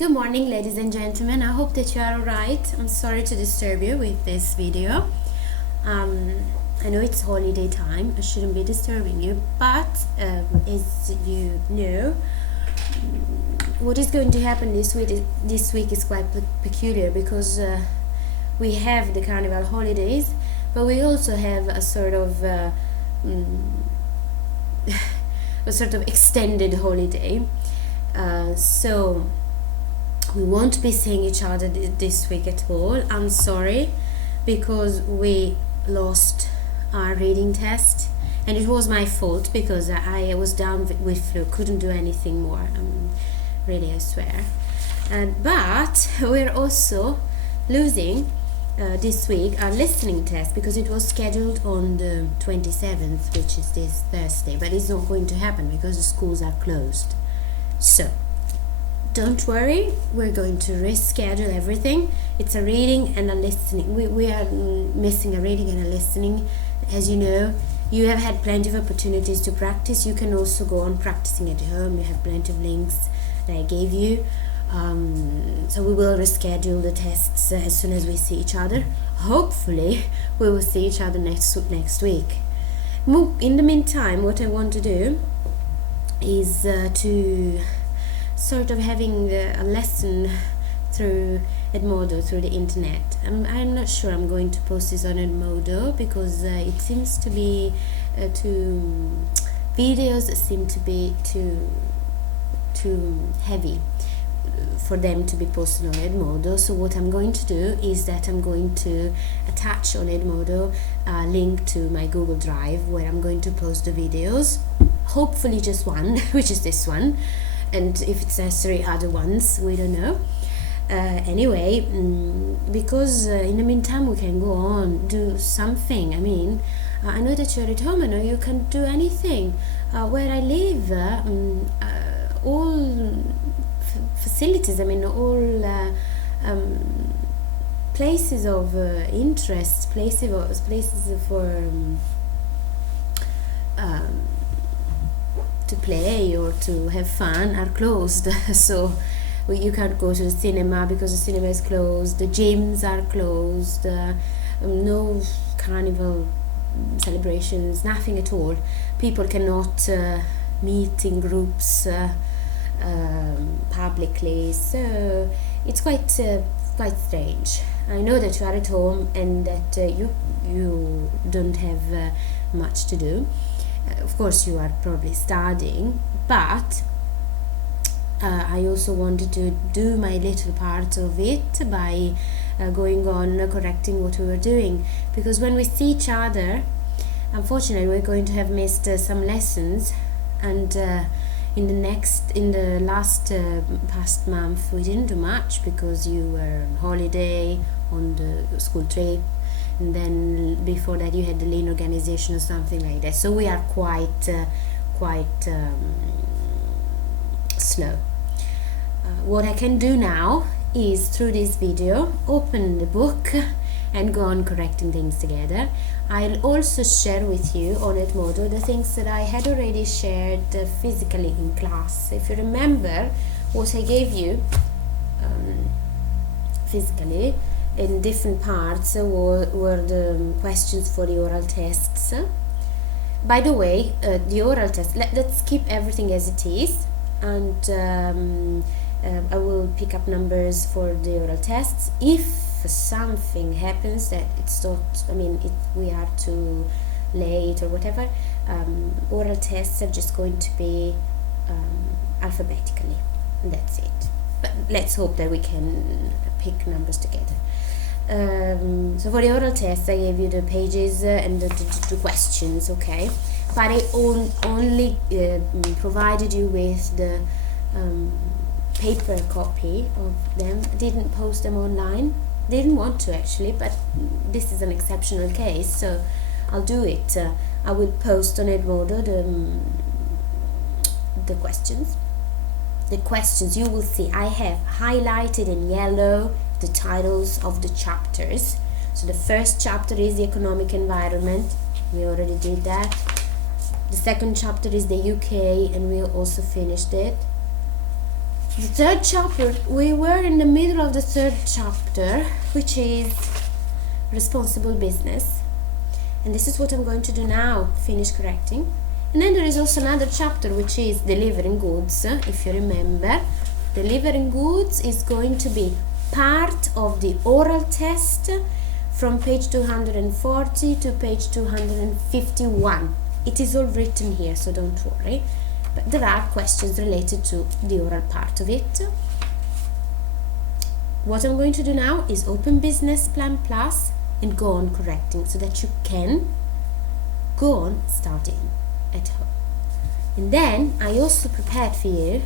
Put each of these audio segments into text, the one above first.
Good morning, ladies and gentlemen. I hope that you are alright. I'm sorry to disturb you with this video. I know it's holiday time. I shouldn't be disturbing you, but as you know, what is going to happen this week is quite peculiar because we have the carnival holidays, but we also have a sort of extended holiday. So we won't be seeing each other this week at all. I'm sorry, because we lost our reading test, and it was my fault because I was down with flu, couldn't do anything more. Really, I swear. But we're also losing this week our listening test because it was scheduled on the 27th, which is this Thursday, but it's not going to happen because the schools are closed. So don't worry, we're going to reschedule everything. It's a reading and a listening. We are missing a reading and a listening. As you know, you have had plenty of opportunities to practice. You can also go on practicing at home. You have plenty of links that I gave you. So we will reschedule the tests as soon as we see each other. Hopefully, we will see each other next week. In the meantime, what I want to do is to sort of having a lesson through Edmodo, through the internet. I'm not sure I'm going to post this on Edmodo because it seems to be videos seem to be too heavy for them to be posted on Edmodo. So what I'm going to do is that I'm going to attach on Edmodo a link to my Google Drive where I'm going to post the videos, hopefully just one, which is this one, and if it's necessary other ones, we don't know. Anyway, because in the meantime we can go on, do something. I mean, I know that you're at home, I know you can do anything. Where I live, all facilities, I mean all places of interest, places for to play or to have fun are closed. So you can't go to the cinema because the cinema is closed, the gyms are closed, no carnival celebrations, nothing at all. People cannot meet in groups publicly, so it's quite strange. I know that you are at home and that you don't have much to do. Of course you are probably studying, but I also wanted to do my little part of it by going on correcting what we were doing, because when we see each other, unfortunately we're going to have missed some lessons, and in the last past month we didn't do much because you were on holiday, on the school trip, and then before that you had the lean organization or something like that. So we are quite slow. What I can do now is, through this video, open the book and go on correcting things together. I'll also share with you on Edmodo the things that I had already shared physically in class. If you remember what I gave you physically in different parts were the questions for the oral tests. By the way, the oral test, let's keep everything as it is, and I will pick up numbers for the oral tests. If something happens that it's not, we are too late or whatever, oral tests are just going to be alphabetically, and that's it. But let's hope that we can pick numbers together. So for the oral test I gave you the pages and the questions, okay, but I only provided you with the paper copy of them. I didn't post them online. Didn't want to actually, but this is an exceptional case, so I'll do it. I will post on Edmodo the questions. The questions you will see, I have highlighted in yellow the titles of the chapters. So the first chapter is the economic environment. We already did that. The second chapter is the UK, and we also finished it. The third chapter, we were in the middle of the third chapter, which is responsible business. And this is what I'm going to do now, finish correcting. And then there is also another chapter, which is delivering goods. If you remember, delivering goods is going to be part of the oral test from page 240 to page 251. It is all written here, so don't worry. But there are questions related to the oral part of it. What I'm going to do now is open Business Plan Plus and go on correcting so that you can go on studying at home. And then I also prepared for you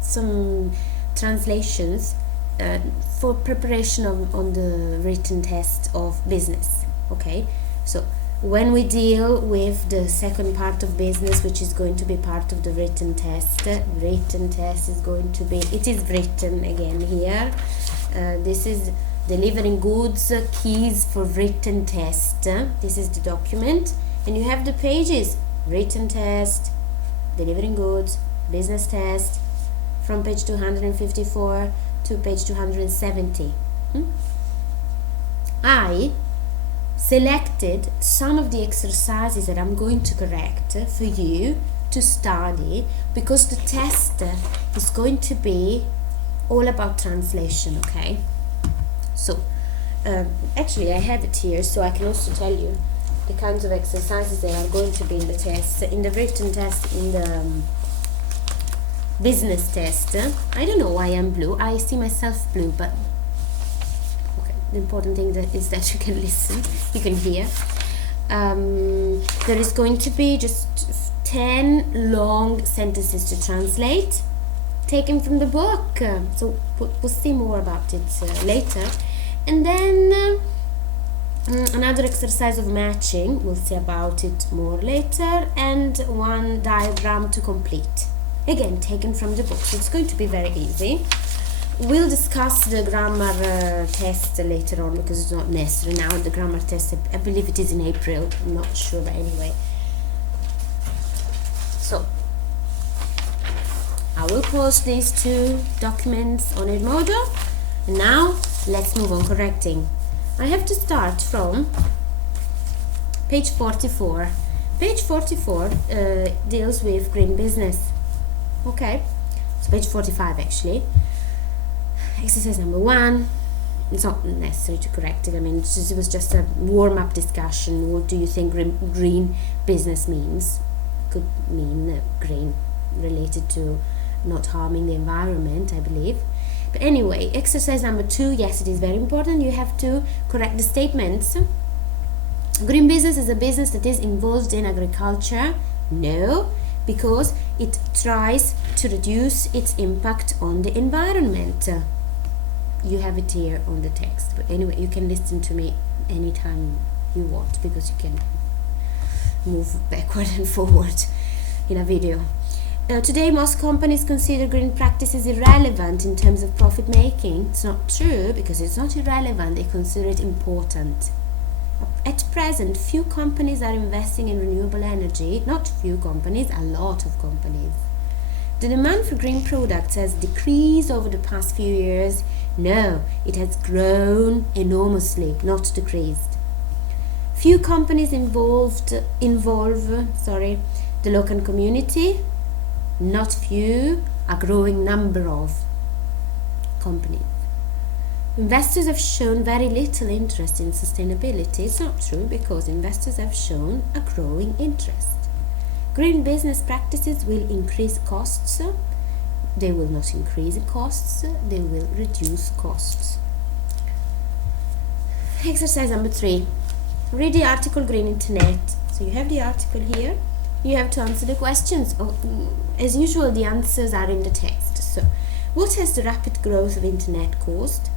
some translations for preparation on the written test of business. Okay, so when we deal with the second part of business, which is going to be part of the written test is going to be, it is written again here, this is delivering goods, keys for written test. This is the document, and you have the pages: written test, delivering goods, business test, from page 254 to page 270. I selected some of the exercises that I'm going to correct for you to study, because the test is going to be all about translation. Okay, so actually I have it here, so I can also tell you the kinds of exercises that are going to be in the test, in the written test, in the business test. I don't know why I'm blue. I see myself blue, but okay, the important thing is that you can listen, you can hear. There is going to be just 10 long sentences to translate, taken from the book, so we'll see more about it later. And then another exercise of matching, we'll see about it more later, and one diagram to complete, again taken from the book, so it's going to be very easy. We'll discuss the grammar test later on, because it's not necessary now. The grammar test, I believe it is in April, I'm not sure, but anyway. So I will post these two documents on Edmodo, and now let's move on correcting. I have to start from page 44. Page 44 deals with green business. Okay, so page 45 actually. Exercise number 1. It's not necessary to correct it. I mean, it was just a warm-up discussion. What do you think green business means? Could mean green related to not harming the environment, I believe. But anyway, exercise number 2, yes, it is very important. You have to correct the statements. Green business is a business that is involved in agriculture. No, because it tries to reduce its impact on the environment. You have it here on the text. But anyway, you can listen to me anytime you want, because you can move backward and forward in a video. Today, most companies consider green practices irrelevant in terms of profit making. It's not true, because it's not irrelevant. They consider it important. At present, few companies are investing in renewable energy. Not few companies, a lot of companies. The demand for green products has decreased over the past few years. No, it has grown enormously, not decreased. Few companies involve the local community. Not few, a growing number of companies. Investors have shown very little interest in sustainability. It's not true, because investors have shown a growing interest. Green business practices will increase costs. They will not increase costs, they will reduce costs. Exercise number 3. Read the article Green Internet. So you have the article here. You have to answer the questions. As usual, the answers are in the text. So, what has the rapid growth of internet caused?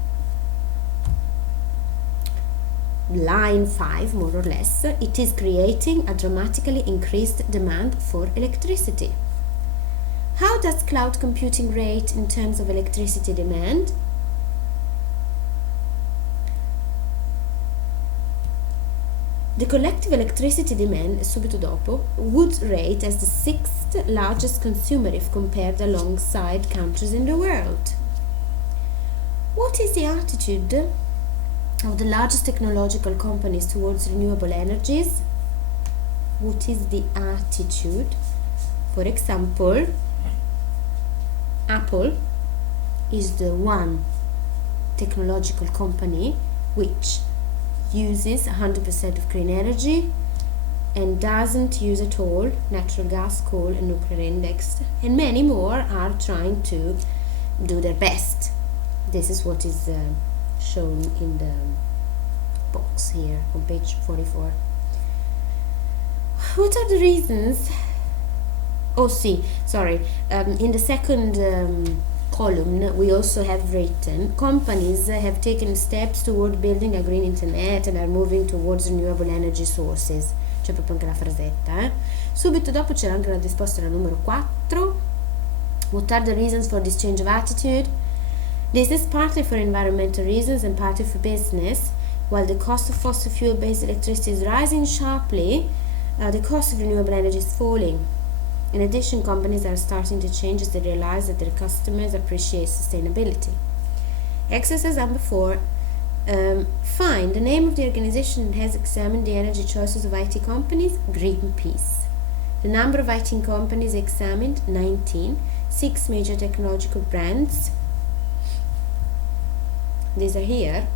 Line 5, more or less. It is creating a dramatically increased demand for electricity. How does cloud computing rate in terms of electricity demand? The collective electricity demand, subito dopo, would rate as the sixth largest consumer if compared alongside countries in the world. What is the attitude of the largest technological companies towards renewable energies? What is the attitude? For example, Apple is the one technological company which uses 100% of green energy and doesn't use at all natural gas, coal and nuclear indexed, and many more are trying to do their best. This is what is shown in the box here on page 44. What are the reasons? In the second column we also have written companies have taken steps toward building a green internet and are moving towards renewable energy sources. C'è proprio anche la frasetta. Subito dopo c'era anche la risposta alla numero 4. What are the reasons for this change of attitude? This is partly for environmental reasons and partly for business. While the cost of fossil fuel-based electricity is rising sharply, the cost of renewable energy is falling. In addition, companies are starting to change as they realize that their customers appreciate sustainability. Exercise number 4. Find the name of the organization that has examined the energy choices of IT companies. Greenpeace. The number of IT companies examined, 19. 6 major technological brands. These are here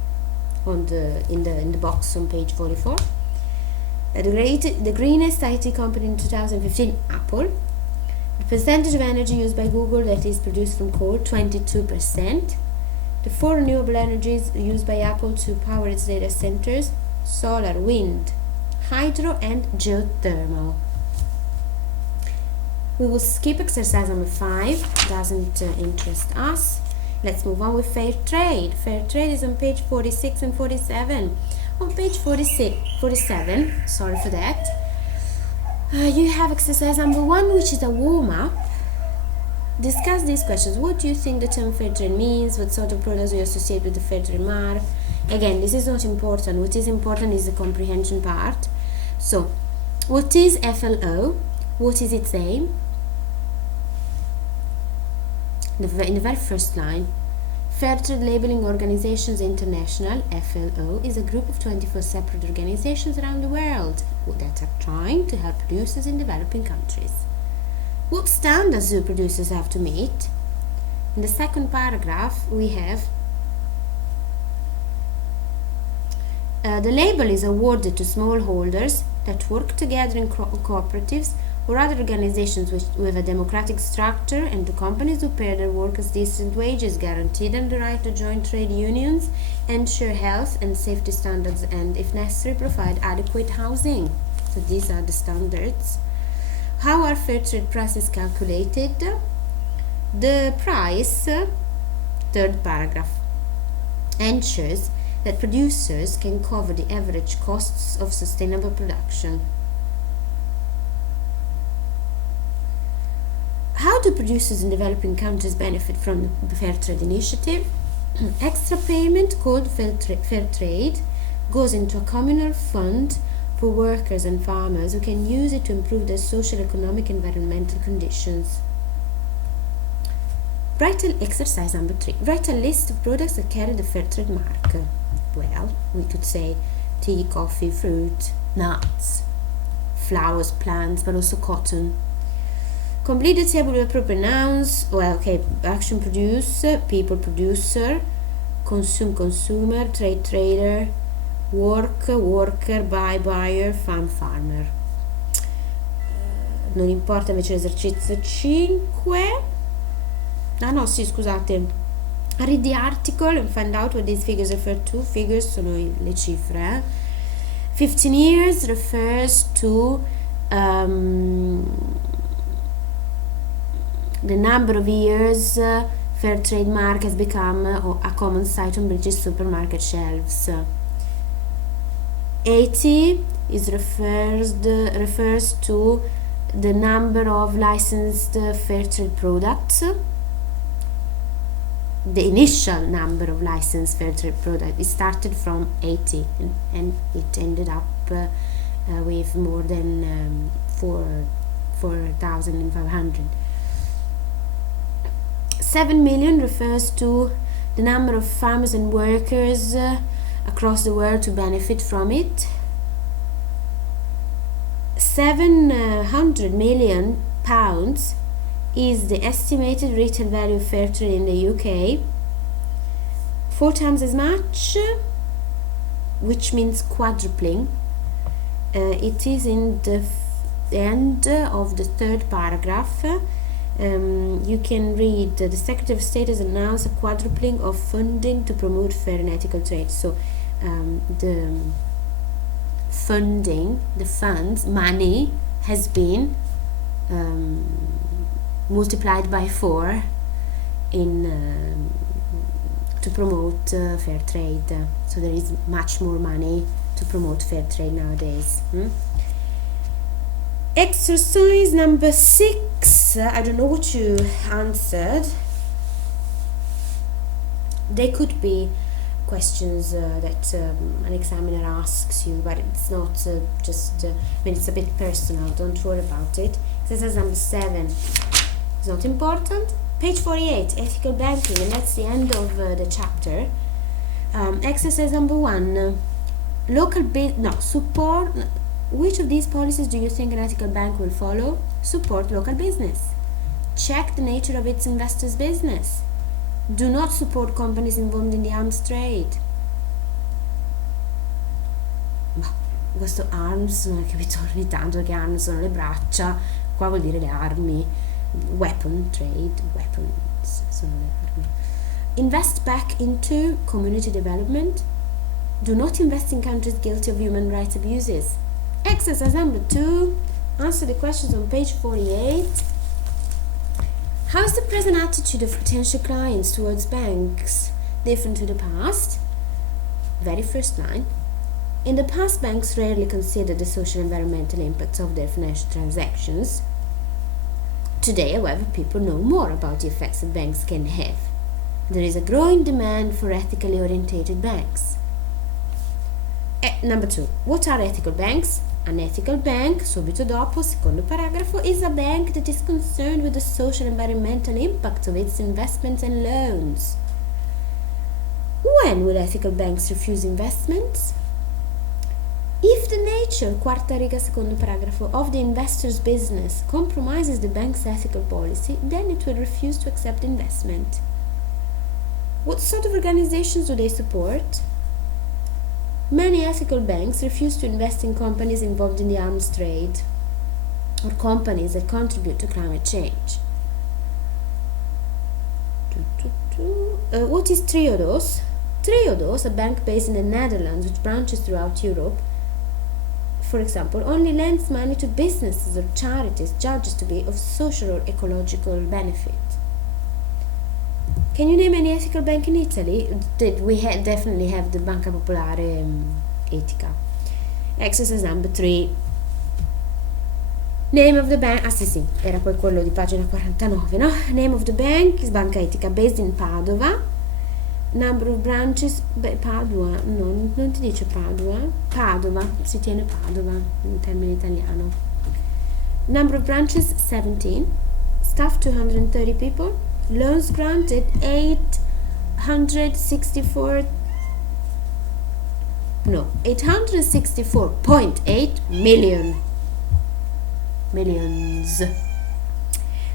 in the box on page 44. The greenest IT company in 2015, Apple. The percentage of energy used by Google that is produced from coal, 22%. The 4 renewable energies used by Apple to power its data centers, solar, wind, hydro and geothermal. We will skip exercise number 5, doesn't interest us. Let's move on with fair trade. Fair trade is on page 46 and 47. On page 47, sorry for that, you have exercise number 1, which is a warm-up. Discuss these questions. What do you think the term fair trade means? What sort of products do you associate with the fair trade mark? Again, this is not important. What is important is the comprehension part. So, what is FLO? What is its aim? In the very first line, Fair Trade Labeling Organizations International, FLO, is a group of 24 separate organizations around the world that are trying to help producers in developing countries. What standards do producers have to meet? In the second paragraph, we have the label is awarded to smallholders that work together in cooperatives or other organizations with a democratic structure, and to companies who pay their workers decent wages, guarantee them the right to join trade unions, ensure health and safety standards, and, if necessary, provide adequate housing. So these are the standards. How are fair trade prices calculated? The price, third paragraph, ensures that producers can cover the average costs of sustainable production. How do producers in developing countries benefit from the Fair Trade Initiative? Extra payment, called fair trade, goes into a communal fund for workers and farmers who can use it to improve their social, economic, and environmental conditions. Exercise number 3. Write a list of products that carry the Fair Trade mark. Well, we could say tea, coffee, fruit, nuts, flowers, plants, but also cotton. Complete the table with appropriate nouns. Action, produce, people, producer, consume, consumer, trade, trader, work, worker, buy, buyer, farmer. Non importa invece l'esercizio 5. Read the article and find out what these figures refer to. Figures sono le cifre. 15 years refers to the number of years Fair Trade mark has become a common sight on British supermarket shelves. 80 refers to the number of licensed Fair Trade products. The initial number of licensed Fair Trade products, it started from 80 and it ended up with more than 4,500. 7 million refers to the number of farmers and workers across the world to benefit from it. 700 million pounds is the estimated retail value of fair trade in the UK. 4 times as much, which means quadrupling. It is in the end of the third paragraph. You can read the Secretary of State has announced a quadrupling of funding to promote fair and ethical trade. So the funding, the funds, money has been multiplied by 4 in to promote fair trade. So there is much more money to promote fair trade nowadays. Exercise number 6. I don't know what you answered. They could be questions that an examiner asks you, but it's not just I mean, it's a bit personal. Don't worry about it. Exercise number 7 is not important. Page 48, ethical banking, and that's the end of the chapter. Exercise number 1, support. Which of these policies do you think an ethical bank will follow? Support local business. Check the nature of its investors' business. Do not support companies involved in the arms trade. Ma questo arms non è capito ogni tanto che arms sono le braccia, qua vuol dire le armi. Weapon trade, weapons sono le armi. Invest back into community development. Do not invest in countries guilty of human rights abuses. Exercise number 2. Answer the questions on page 48. How is the present attitude of potential clients towards banks different to the past? Very first line. In the past, banks rarely considered the social and environmental impacts of their financial transactions. Today, however, people know more about the effects that banks can have. There is a growing demand for ethically orientated banks. Number 2. What are ethical banks? An ethical bank, subito dopo, secondo paragrafo, is a bank that is concerned with the social and environmental impact of its investments and loans. When will ethical banks refuse investments? If the nature, quarta riga, secondo paragrafo, of the investor's business compromises the bank's ethical policy, then it will refuse to accept investment. What sort of organizations do they support? Many ethical banks refuse to invest in companies involved in the arms trade or companies that contribute to climate change. What is Triodos? Triodos, a bank based in the Netherlands with branches throughout Europe, for example, only lends money to businesses or charities judged to be of social or ecological benefit. Can you name any ethical bank in Italy? We definitely have the Banca Popolare Etica. Exercise number 3. Name of the bank. Sì, era poi quello di pagina 49, no? Name of the bank is Banca Etica, based in Padova. Number of branches. Padova, no, non ti dice Padova. Padova, si tiene Padova, in termine italiano. Number of branches, 17. Staff, 230 people. Loans granted 864.8 millions.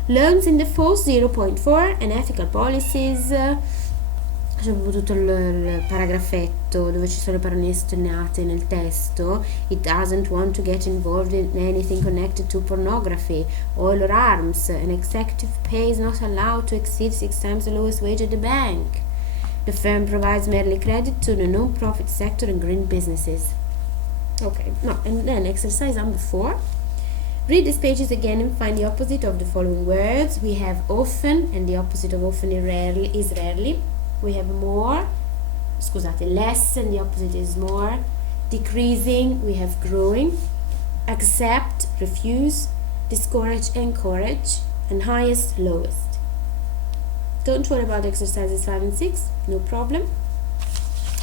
Loans in default 0.4 and ethical policies. C'è tutto il paragrafetto dove ci sono le parole sottolineate nel testo. It doesn't want to get involved in anything connected to pornography, oil or arms. An executive pay is not allowed to exceed 6 times the lowest wage at the bank. The firm provides merely credit to the non-profit sector and green businesses. Okay, no, and then exercise number 4. Read these pages again and find the opposite of the following words. We have often, and the opposite of often is rarely. We have less, and the opposite is more. Decreasing, we have growing. Accept, refuse. Discourage, encourage. And highest, lowest. Don't worry about exercises 5 and 6, no problem.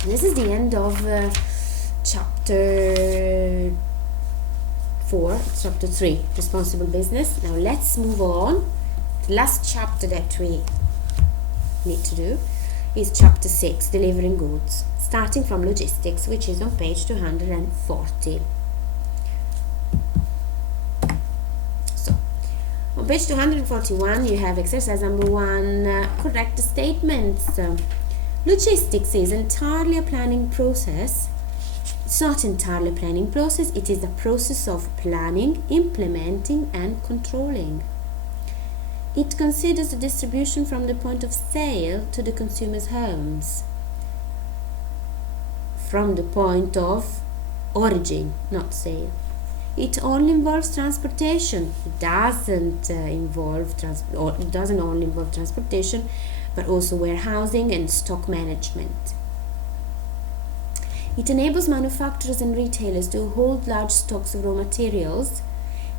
This is the end of chapter 4, chapter 3, responsible business. Now let's move on. The last chapter that we need to do is chapter 6, delivering goods, starting from logistics, which is on page 240. So on page 241 you have exercise number 1, correct the statements. Logistics is entirely a planning process. It's not entirely a planning process, it is a process of planning, implementing and controlling. It considers the distribution from the point of sale to the consumer's homes. From the point of origin, not sale. It only involves transportation. It doesn't only involve transportation, but also warehousing and stock management. It enables manufacturers and retailers to hold large stocks of raw materials.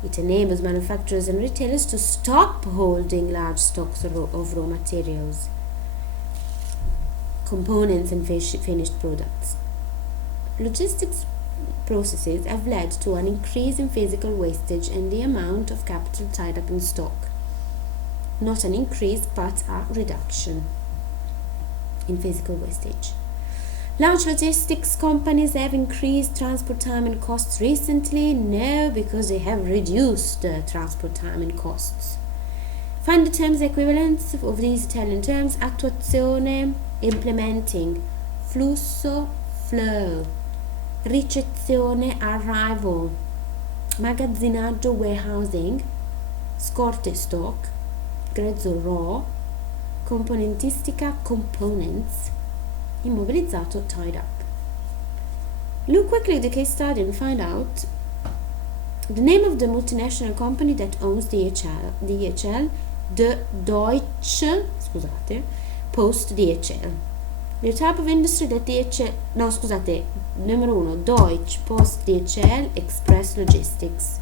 It enables manufacturers and retailers to stop holding large stocks of raw materials, components and finished products. Logistics processes have led to an increase in physical wastage and the amount of capital tied up in stock. Not an increase, but a reduction in physical wastage. Large logistics companies have increased transport time and costs recently? No, because they have reduced transport time and costs. Find the terms equivalents of these Italian terms: attuazione, implementing, flusso, flow, ricezione, arrival, magazzinaggio, warehousing, scorte, stock, grezzo, raw, componentistica, components, immobilizzato, tied up. Look quickly at the case study and find out the name of the multinational company that owns DHL, the Deutsche Post DHL. The type of industry that numero 1, Deutsche Post DHL, Express Logistics.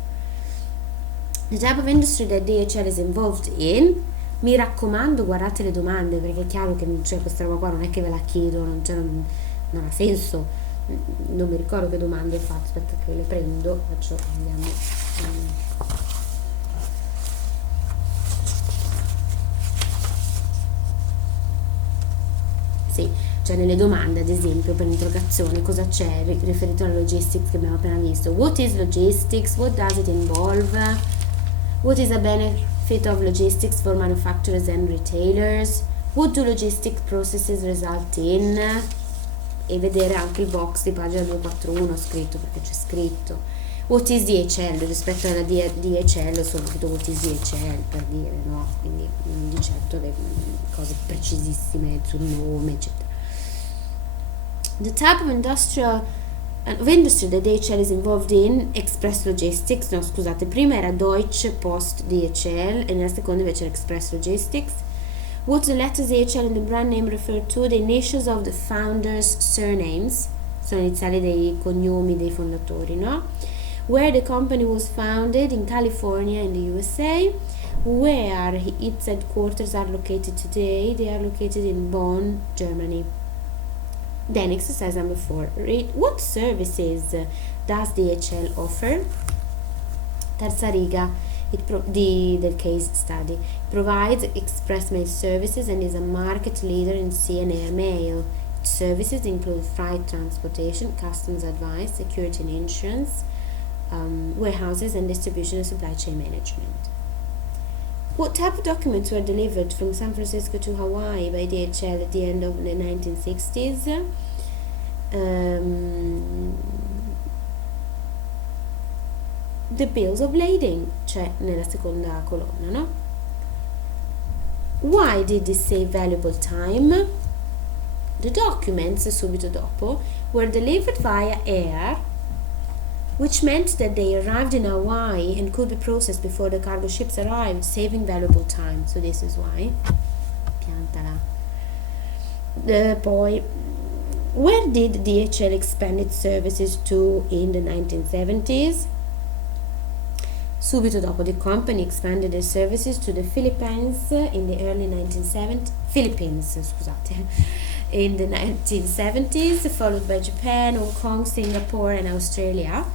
The type of industry that DHL is involved in. Mi raccomando, guardate le domande, perché è chiaro che questa roba qua non è che ve la chiedo, non ha senso. Non mi ricordo che domande ho fatto, aspetta che le prendo, andiamo. Sì, cioè nelle domande, ad esempio, per l'interrogazione, cosa c'è riferito alla logistics che abbiamo appena visto? What is logistics? What does it involve? What is a benefit of logistics for manufacturers and retailers? What do logistic processes result in? E vedere anche il box di pagina 241 scritto, perché c'è scritto What is DHL rispetto alla DHL, sono scritto What is DHL per dire, no? Quindi non di certo le cose precisissime sul nome, eccetera. The type of industry that DHL is involved in, Express Logistics, no scusate, prima era Deutsche Post DHL e nella seconda invece era Express Logistics. What the letters DHL and the brand name refer to, the initials of the founders' surnames, sono iniziali dei cognomi dei fondatori, no? Where the company was founded, in California in the USA. Where its headquarters are located today, they are located in Bonn, Germany. Then exercise number 4. Read what services does DHL offer? Terza riga del case study. Provides express mail services and is a market leader in sea and air mail. Its services include freight transportation, customs advice, security and insurance, warehouses and distribution and supply chain management. What type of documents were delivered from San Francisco to Hawaii by DHL at the end of the 1960s? The bills of lading, c'è nella seconda colonna, no? Why did this save valuable time? The documents, subito dopo, were delivered via air, which meant that they arrived in Hawaii and could be processed before the cargo ships arrived, saving valuable time. So this is why. Piantala. Poi, where did DHL expand its services to in the 1970s? Subito dopo, the company expanded its services to the Philippines in the early 1970s. In the 1970s, followed by Japan, Hong Kong, Singapore, and Australia.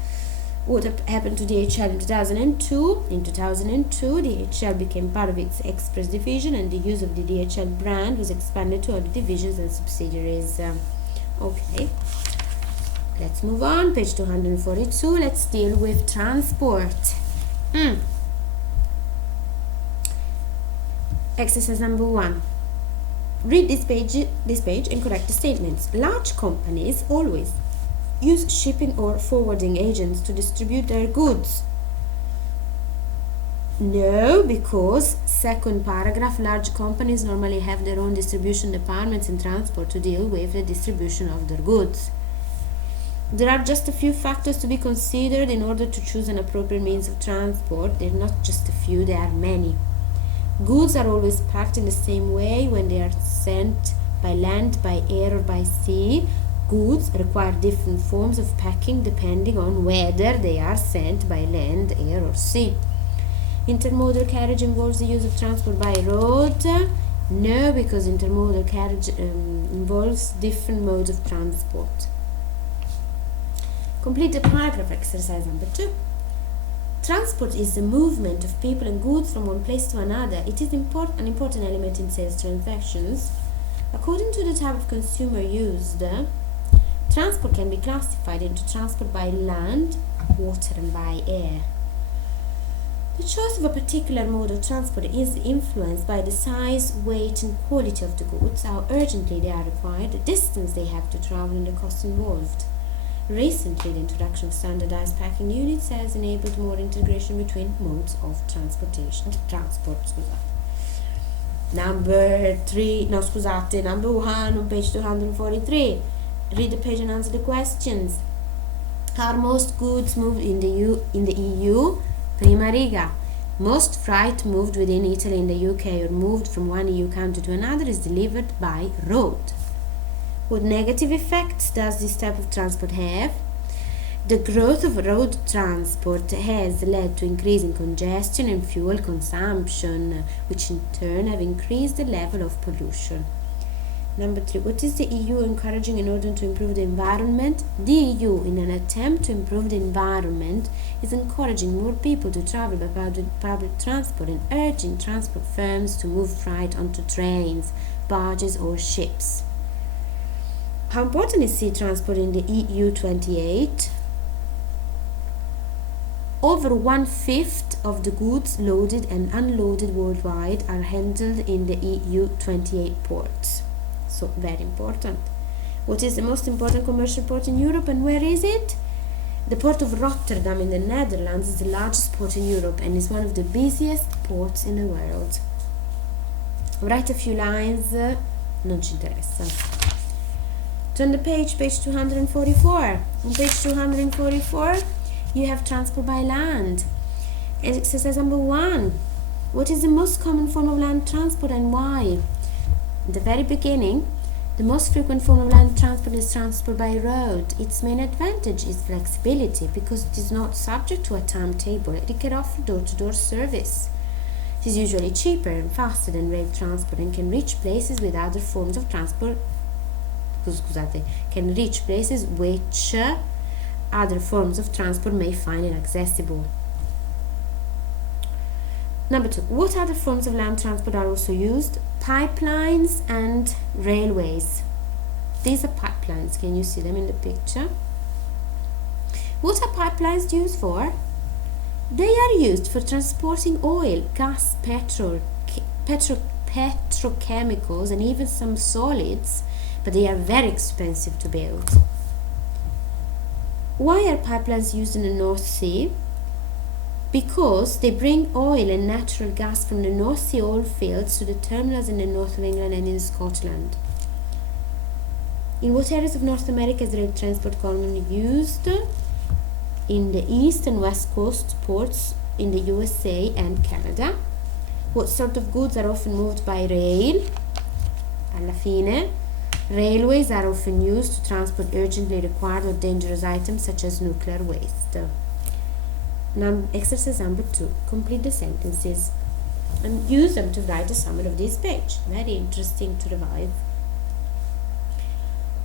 What happened to DHL in 2002? In 2002, DHL became part of its Express division, and the use of the DHL brand was expanded to other divisions and subsidiaries. Okay, let's move on. Page 242. Let's deal with transport. Exercise number 1. Read this page and correct the statements. Large companies always use shipping or forwarding agents to distribute their goods. No, because second paragraph, large companies normally have their own distribution departments in transport to deal with the distribution of their goods. There are just a few factors to be considered in order to choose an appropriate means of transport. They're not just a few, there are many. Goods are always packed in the same way when they are sent by land, by air, or by sea. Goods require different forms of packing depending on whether they are sent by land, air, or sea. Intermodal carriage involves the use of transport by road. No, because intermodal carriage involves different modes of transport. Complete the paragraph. Exercise number 2. Transport is the movement of people and goods from one place to another. It is an important element in sales transactions. According to the type of consumer used, transport can be classified into transport by land, water, and by air. The choice of a particular mode of transport is influenced by the size, weight, and quality of the goods, how urgently they are required, the distance they have to travel, and the cost involved. Recently, the introduction of standardized packing units has enabled more integration between modes of transport. Number 1 on page 243. Read the page and answer the questions. Are most goods moved in the EU? Prima riga. Most freight moved within Italy and the UK or moved from one EU country to another is delivered by road. What negative effects does this type of transport have? The growth of road transport has led to increase in congestion and fuel consumption, which in turn have increased the level of pollution. Number 3. What is the EU encouraging in order to improve the environment? The EU, in an attempt to improve the environment, is encouraging more people to travel by public transport and urging transport firms to move freight onto trains, barges, or ships. How important is sea transport in the EU 28? Over 1/5 of the goods loaded and unloaded worldwide are handled in the EU 28 ports. So, very important. What is the most important commercial port in Europe and where is it? The port of Rotterdam in the Netherlands is the largest port in Europe and is one of the busiest ports in the world. Write a few lines, non ci interessa. Turn the page 244. On page 244, you have transport by land. Exercise number 1. What is the most common form of land transport and why? In the very beginning, the most frequent form of land transport is transport by road. Its main advantage is flexibility because it is not subject to a timetable. It can offer door-to-door service. It is usually cheaper and faster than rail transport and can reach places with other forms of transport. Can reach places which other forms of transport may find inaccessible. Number 2. What other forms of land transport are also used? Pipelines and railways. These are pipelines. Can you see them in the picture? What are pipelines used for? They are used for transporting oil, gas, petrochemicals, and even some solids, but they are very expensive to build. Why are pipelines used in the North Sea? Because they bring oil and natural gas from the North Sea oil fields to the terminals in the north of England and in Scotland. In what areas of North America is rail transport commonly used? In the east and west coast ports in the USA and Canada. What sort of goods are often moved by rail? Alla fine, railways are often used to transport urgently required or dangerous items such as nuclear waste. Exercise number 2. Complete the sentences and use them to write a summary of this page. Very interesting to revise.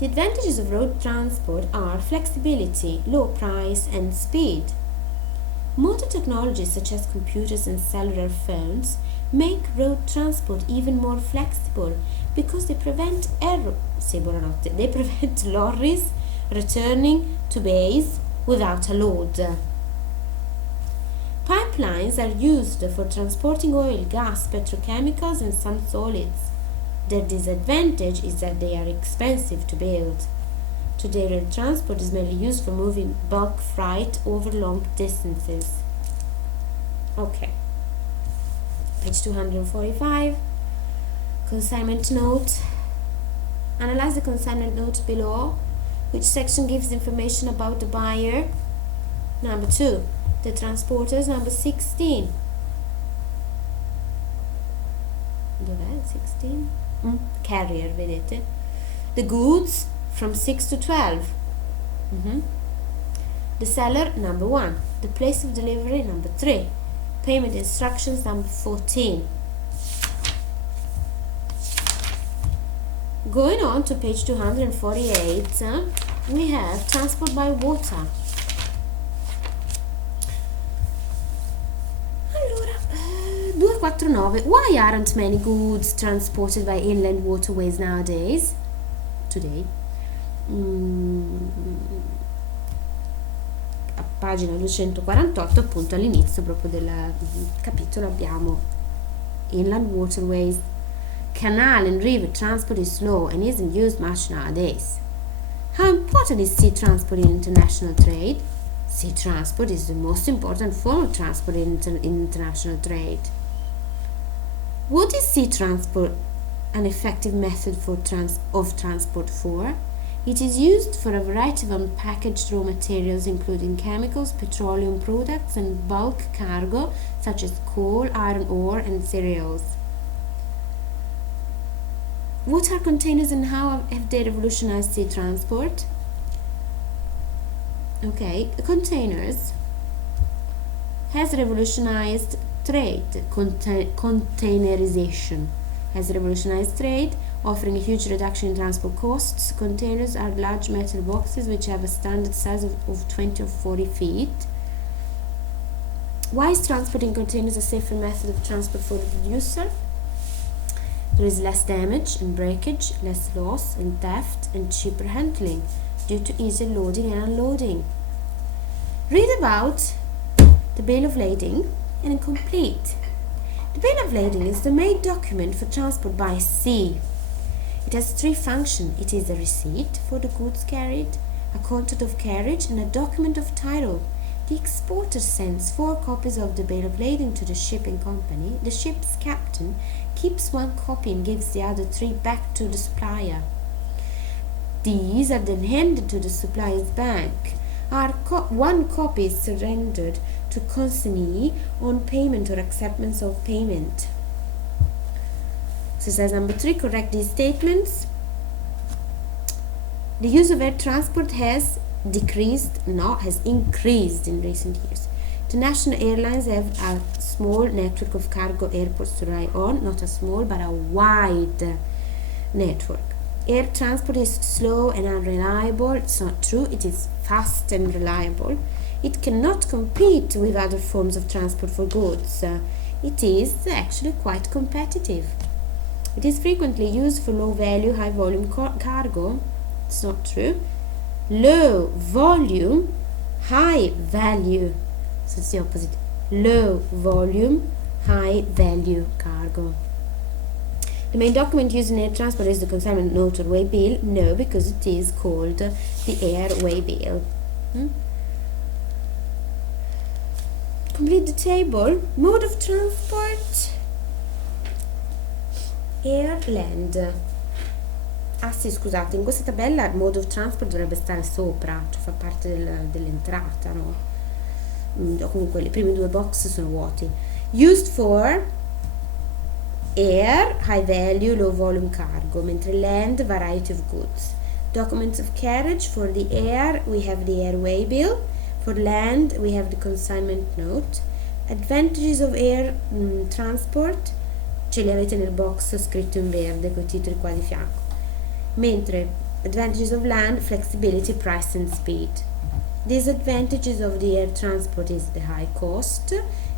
The advantages of road transport are flexibility, low price, and speed. Modern technologies such as computers and cellular phones make road transport even more flexible because they prevent They prevent lorries returning to bays without a load. Pipelines are used for transporting oil, gas, petrochemicals, and some solids. Their disadvantage is that they are expensive to build. Today, rail transport is mainly used for moving bulk freight over long distances. Okay. Page 245. Consignment note. Analyze the consignment note below. Which section gives information about the buyer? Number 2. The transporters. Number 16. Dov'è? 16? Carrier, vedete? The goods from 6 to 12. The seller, number 1. The place of delivery, number 3. Payment instructions, number 14. Going on to page 248, we have transport by water. Allora, 249. Why aren't many goods transported by inland waterways nowadays? Today. A pagina 248, appunto all'inizio proprio del capitolo abbiamo inland waterways. Canal and river transport is slow and isn't used much nowadays. How important is sea transport in international trade? Sea transport is the most important form of transport in international trade. What is sea transport an effective method of transport for? It is used for a variety of unpackaged raw materials including chemicals, petroleum products, and bulk cargo such as coal, iron ore, and cereals. What are containers and how have they revolutionized sea transport? Okay, containers has revolutionized trade. Containerization has revolutionized trade, offering a huge reduction in transport costs. Containers are large metal boxes which have a standard size of 20 or 40 feet. Why is transporting containers a safer method of transport for the producer? There is less damage and breakage, less loss and theft, and cheaper handling due to easier loading and unloading. Read about the Bill of Lading and complete. The Bill of Lading is the main document for transport by sea. It has 3 functions. It is a receipt for the goods carried, a contract of carriage, and a document of title. The exporter sends 4 copies of the Bill of Lading to the shipping company. The ship's captain keeps 1 copy and gives the other 3 back to the supplier. These are then handed to the supplier's bank. 1 copy is surrendered to consignee on payment or acceptance of payment. Exercise number 3, correct these statements. The use of air transport has increased in recent years. International airlines have a small network of cargo airports to rely on, not a small but a wide network. Air transport is slow and unreliable. It's not true. It is fast and reliable. It cannot compete with other forms of transport for goods. It is actually quite competitive. It is frequently used for low value, high volume cargo. It's not true. Low volume, high value. So it's the opposite. Low volume, high value cargo. The main document used in air transport is the consignment note or way bill. No, because it is called the air way bill. Complete the table. Mode of transport. Air, land. Ah sì, scusate, in questa tabella mode of transport dovrebbe stare sopra, cioè fa parte dell'entrata, no? O comunque i primi 2 box sono vuoti. Used for air, high value, low volume cargo, mentre land, variety of goods. Documents of carriage. For the air we have the airway bill, for land we have the consignment note. Advantages of air transport ce li avete nel box scritto in verde con i titoli qua di fianco, mentre advantages of land, flexibility, price and speed. Disadvantages of the air transport is the high cost,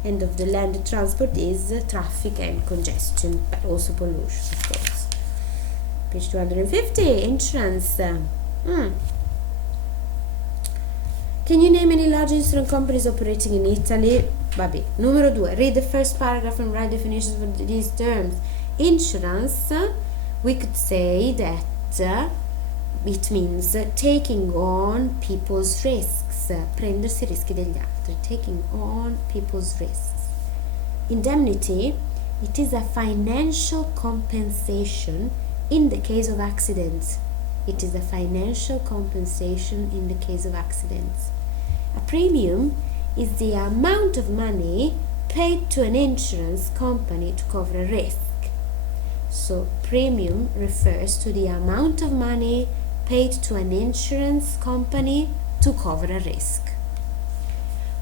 and of the land transport is traffic and congestion, but also pollution, of course. Page 250, insurance. Can you name any large insurance companies operating in Italy? Vabbè. Numero 2. Read the first paragraph and write definitions for these terms. Insurance, we could say that it means taking on people's risks, prendersi i rischi degli altri, taking on people's risks. Indemnity, it is a financial compensation in the case of accidents. It is a financial compensation in the case of accidents. A premium is the amount of money paid to an insurance company to cover a risk. So premium refers to the amount of money paid to an insurance company to cover a risk.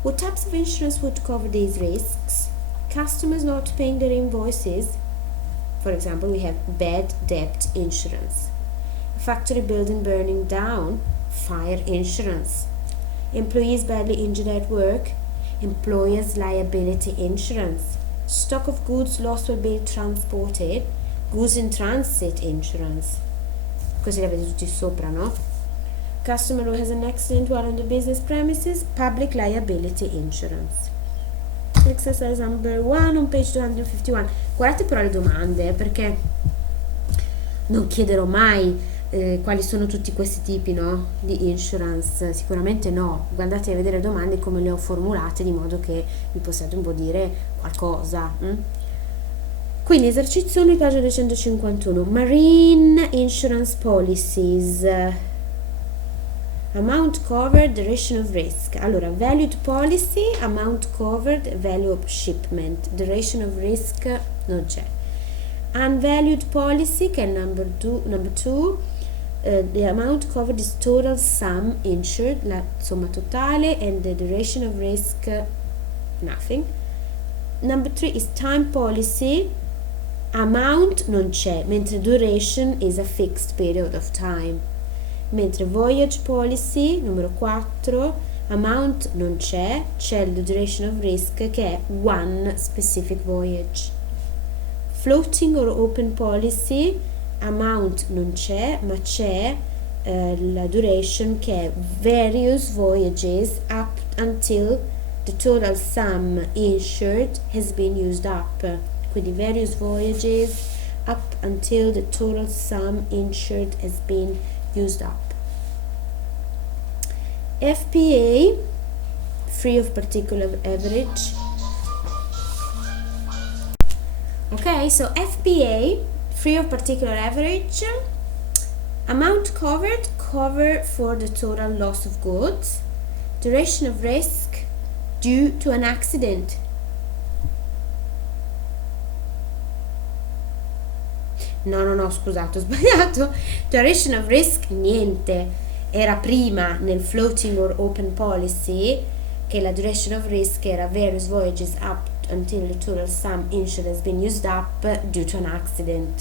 What types of insurance would cover these risks? Customers not paying their invoices. For example, we have bad debt insurance. A factory building burning down, fire insurance. Employees badly injured at work, employer's liability insurance. Stock of goods lost while being transported, goods in transit insurance. Così li avete tutti sopra, no? Customer who has an accident while on the business premises, public liability insurance. Exercise number 1 on page 251. Guardate però le domande, perché non chiederò mai quali sono tutti questi tipi, no, di insurance. Sicuramente no. Guardate a vedere le domande come le ho formulate, di modo che vi possiate un po' dire qualcosa. Quindi esercizio 1, pagina 251. Marine insurance policies. Amount covered, duration of risk. Allora, valued policy, amount covered, value of shipment. Duration of risk non c'è. Unvalued policy, che è number 2, the amount covered is total sum insured, la somma totale, and the duration of risk, nothing. Number 3 is time policy, amount non c'è, mentre duration is a fixed period of time. Mentre voyage policy, numero 4, amount non c'è the duration of risk che è one specific voyage. Floating or open policy, amount non c'è, ma c'è la duration che è various voyages up until the total sum insured has been used up. Quindi various voyages up until the total sum insured has been used up. FPA, free of particular average. Okay, so FPA, free of particular average. Amount covered, cover for the total loss of goods. Duration of risk, due to an accident. No, scusate, ho sbagliato. Duration of risk, niente. Era prima nel floating or open policy che la duration of risk era various voyages up until the total sum insured has been used up due to an accident.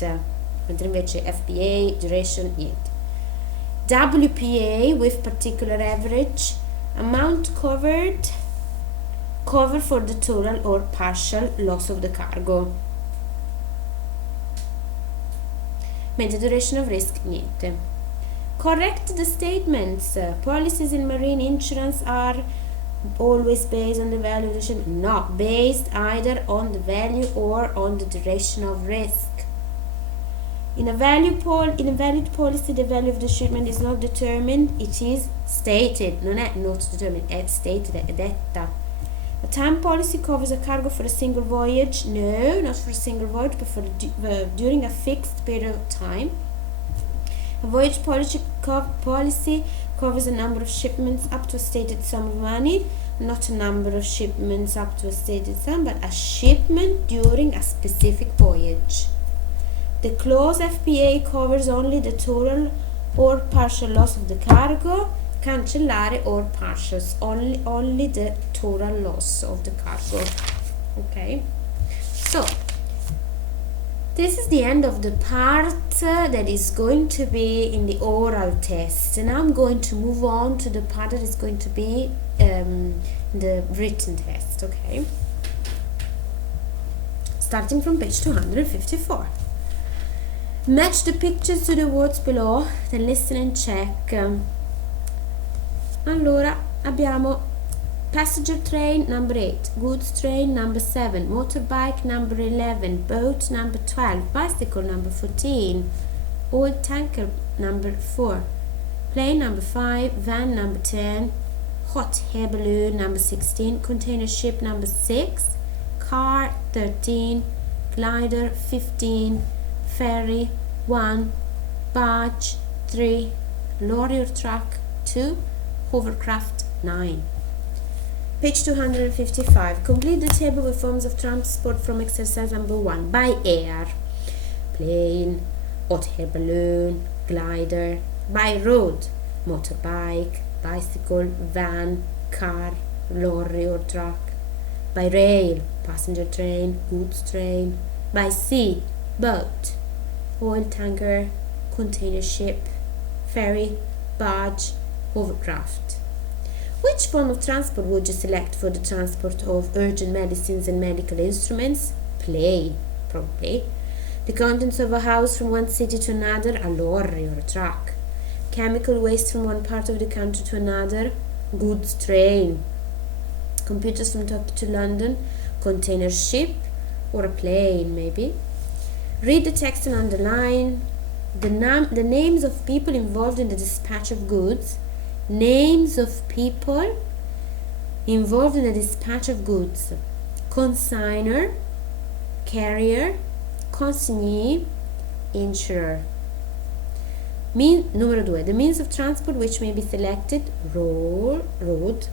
Mentre invece FPA, duration, niente. WPA, with particular average, amount covered, cover for the total or partial loss of the cargo. Mentre duration of risk, niente. Correct the statements. Policies in marine insurance are always based on the value of the ship. No, based either on the value or on the duration of risk. In a valid policy, the value of the shipment is not determined, it is stated. Non è not determined, è stated, è detta. A time policy covers a cargo for a single voyage. No, not for a single voyage, but for during a fixed period of time. A voyage policy covers a number of shipments up to a stated sum of money, not a number of shipments up to a stated sum, but a shipment during a specific voyage. The clause FPA covers only the total or partial loss of the cargo, cancellare or partials, only the total loss of the cargo. Okay, so This is the end of the part that is going to be in the oral test, and I'm going to move on to the part that is going to be the written test, okay? Starting from page 254. Match the pictures to the words below, then listen and check. Allora, abbiamo passenger train number 8, goods train number 7, motorbike number 11, boat number 12, bicycle number 14, oil tanker number 4, plane number 5, van number 10, hot air balloon number 16, container ship number 6, car 13, glider 15, ferry 1, barge 3, lorry or truck 2, hovercraft 9. Page 255. Complete the table with forms of transport from exercise number 1. By air, plane, hot air balloon, glider. By road, motorbike, bicycle, van, car, lorry or truck. By rail, passenger train, goods train. By sea, boat, oil tanker, container ship, ferry, barge, hovercraft. Which form of transport would you select for the transport of urgent medicines and medical instruments? Plane, probably. The contents of a house from one city to another, a lorry or a truck. Chemical waste from one part of the country to another, goods train. Computers from Tokyo to London, container ship or a plane maybe. Read the text and underline the names of people involved in the dispatch of goods. Names of people involved in the dispatch of goods. Consigner, carrier, consignee, insurer. Numero 2. The means of transport which may be selected: road,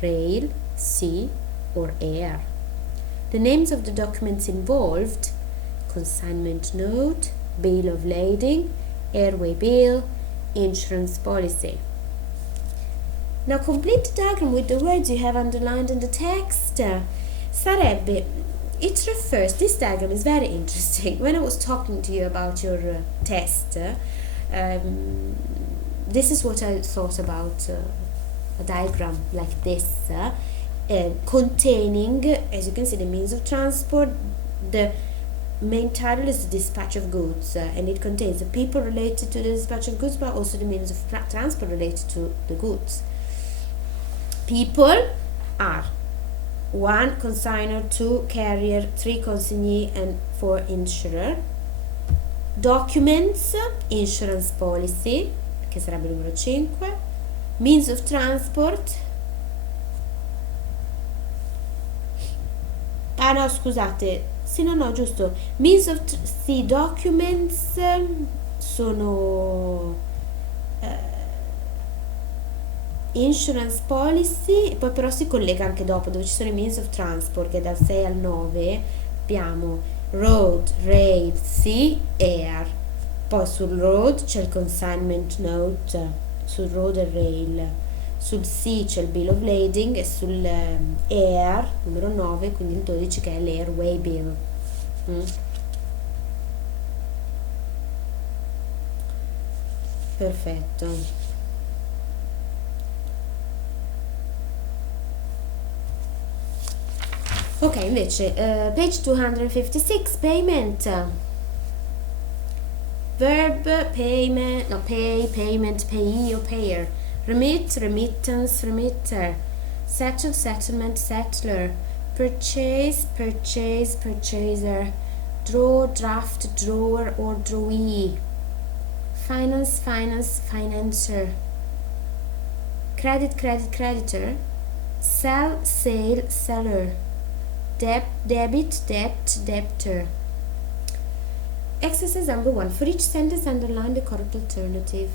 rail, sea, or air. The names of the documents involved: consignment note, bill of lading, airway bill, insurance policy. Now complete the diagram with the words you have underlined in the text. Sarebbe, it refers, this diagram is very interesting. When I was talking to you about your test, this is what I thought about a diagram like this, containing, as you can see, the means of transport. The main title is the dispatch of goods, and it contains the people related to the dispatch of goods, but also the means of transport related to the goods. People are 1 consignor, 2 carrier, 3 consignee, and 4 insurer. Documents, insurance policy, che sarebbe il numero 5. Means of transport. Ah no, scusate. Sì, no, giusto. Means of documents sono insurance policy, e poi però si collega anche dopo, dove ci sono i means of transport, che dal 6 al 9 abbiamo road, rail, sea, air. Poi sul road c'è il consignment note, sul road e rail. Sul sea c'è il bill of lading, e sul air, numero 9, quindi il 12, che è l'airway bill. Perfetto. Ok, invece, page 256, payment. Verb, payment, no, pay, payment, payee or payer. Remit, remittance, remitter. Settle, settlement, settler. Purchase, purchase, purchaser. Draw, draft, drawer or drawee. Finance, finance, financer. Credit, credit, creditor. Sell, sale, seller. Debit, debt, debtor. Exercise number 1. For each sentence, underline the correct alternative.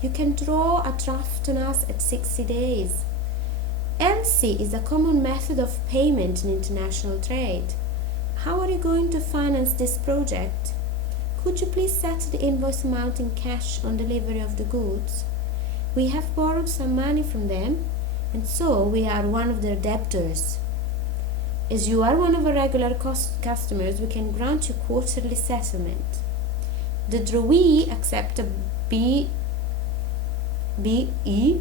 You can draw a draft on us at 60 days. LC is a common method of payment in international trade. How are you going to finance this project? Could you please set the invoice amount in cash on delivery of the goods? We have borrowed some money from them, and so we are one of their debtors. As you are one of our regular customers, we can grant you quarterly settlement. The drawee accepts a BE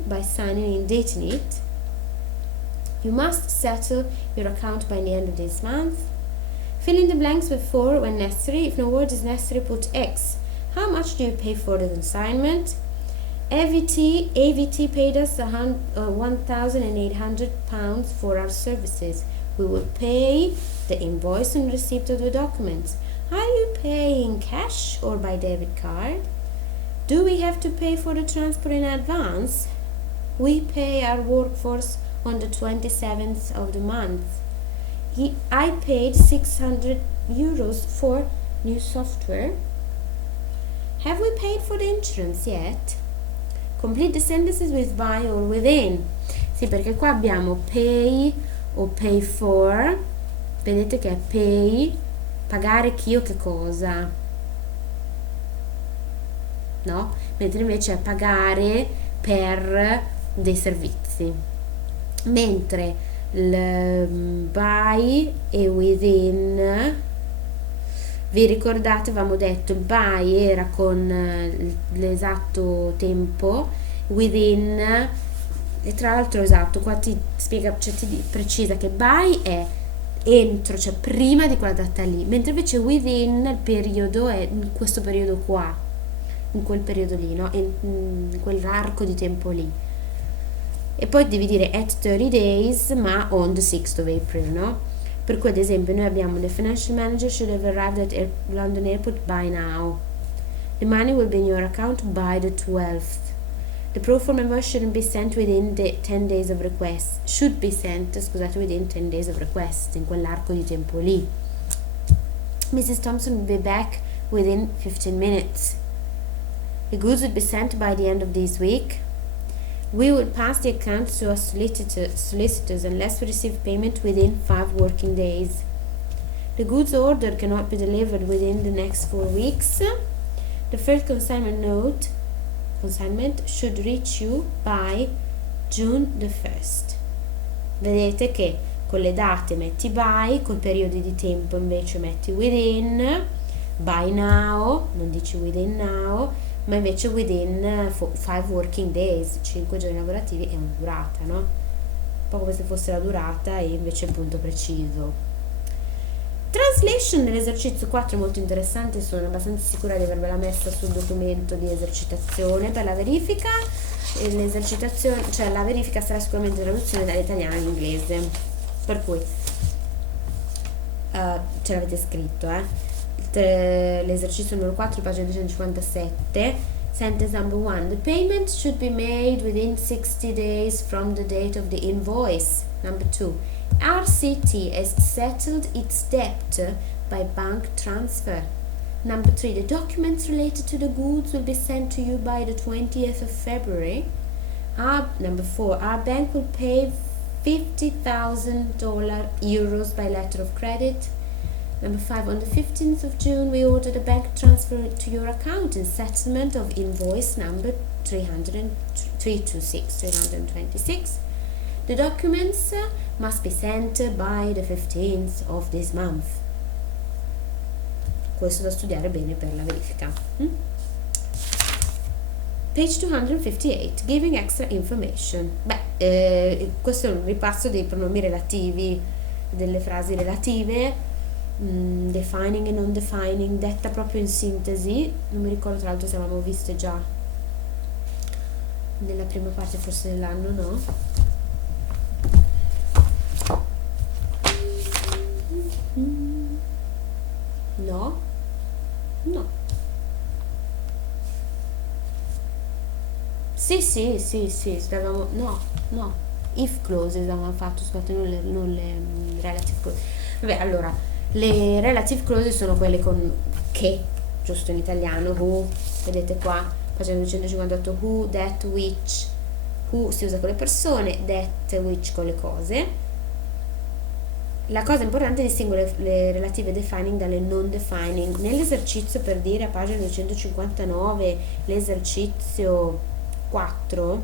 by signing and dating it. You must settle your account by the end of this month. Fill in the blanks with 4 when necessary. If no word is necessary, put X. How much do you pay for the consignment? AVT paid us £1,800 for our services. We will pay the invoice on receipt of the documents. Are you paying cash or by debit card? Do we have to pay for the transport in advance? We pay our workforce on the 27th of the month. I paid €600 for new software. Have we paid for the insurance yet? Complete the sentences with by or within. Sì, perché qua abbiamo pay o pay for. Vedete che è pay, pagare chi o che cosa, no? Mentre invece è pagare per dei servizi. Mentre il by e within, vi ricordate, avevamo detto il by era con l'esatto tempo, within, e tra l'altro esatto, qua ti spiega, cioè ti precisa che by è entro, cioè prima di quella data lì, mentre invece within il periodo è in questo periodo qua, in quel periodo lì, no? In quell'arco di tempo lì. E poi devi dire at 30 days, ma on the 6th of April, no? Per cui ad esempio noi abbiamo the financial manager should have arrived at London Airport by now. The money will be in your account by the 12th. The pro forma invoice shouldn't be sent within the 10 days of request. Should be sent, scusate, within 10 days of request, in quell'arco di tempo lì. Mrs. Thompson will be back within 15 minutes. The goods will be sent by the end of this week. We will pass the account to our solicitors unless we receive payment within 5 working days. The goods ordered cannot be delivered within the next 4 weeks. The first consignment should reach you by June the 1st. Vedete che con le date metti by, con periodi di tempo invece metti within, by now, non dici within now, ma invece within 5 working days, 5 giorni lavorativi è una durata, no? Un po' come se fosse la durata e invece il punto preciso. Translation dell'esercizio 4 è molto interessante, sono abbastanza sicura di avervela messa sul documento di esercitazione per la verifica. E l'esercitazione, cioè la verifica sarà sicuramente traduzione dall'italiano all'inglese, per cui ce l'avete scritto, l'esercizio numero 4, pagina 257, sentence number 1, the payment should be made within 60 days from the date of the invoice. Number 2, RCT has settled its debt by bank transfer. Number 3, the documents related to the goods will be sent to you by the 20th of February. Number 4, our bank will pay €50,000 by letter of credit. Number 5, on the 15th of June, we ordered a bank transfer to your account in settlement of invoice number 326. The documents must be sent by the 15th of this month. Questo da studiare bene per la verifica. Page 258, giving extra information. Questo è un ripasso dei pronomi relativi, delle frasi relative, defining e non defining, detta proprio in sintesi. Non mi ricordo tra l'altro se avevamo viste già nella prima parte, forse dell'anno, no? No. Sì, stavamo, no. If clauses avevamo fatto, scusate, non le relative clauses. Vabbè, allora, le relative clauses sono quelle con che, giusto in italiano, who, vedete qua, pagina 258, who, that, which. Who si usa con le persone, that, which con le cose. La cosa importante è distinguere le relative defining dalle non defining. Nell'esercizio, per dire, a pagina 259, l'esercizio 4,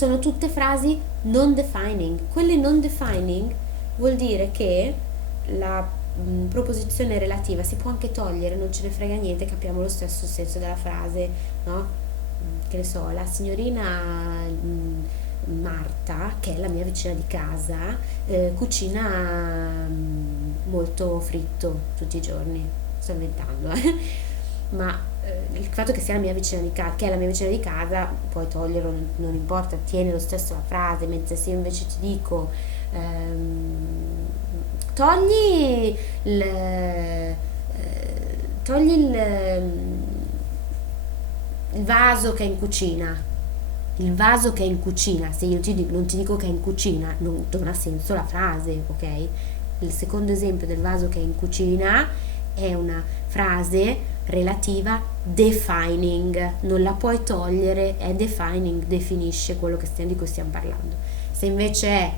sono tutte frasi non defining. Quelle non defining vuol dire che la proposizione relativa si può anche togliere, non ce ne frega niente, capiamo lo stesso senso della frase, no? Che ne so, la signorina Marta, che è la mia vicina di casa, cucina molto fritto tutti i giorni. Sto inventando, ma il fatto che sia la mia vicina di casa, che è la mia vicina di casa, puoi toglierlo, non importa, tiene lo stesso la frase, mentre se io invece ti dico togli togli il vaso che è in cucina, il vaso che è in cucina, se io non ti dico che è in cucina, non ha senso la frase, ok? Il secondo esempio del vaso che è in cucina è una frase relativa defining, non la puoi togliere, è defining, definisce quello di cui stiamo parlando. Se invece è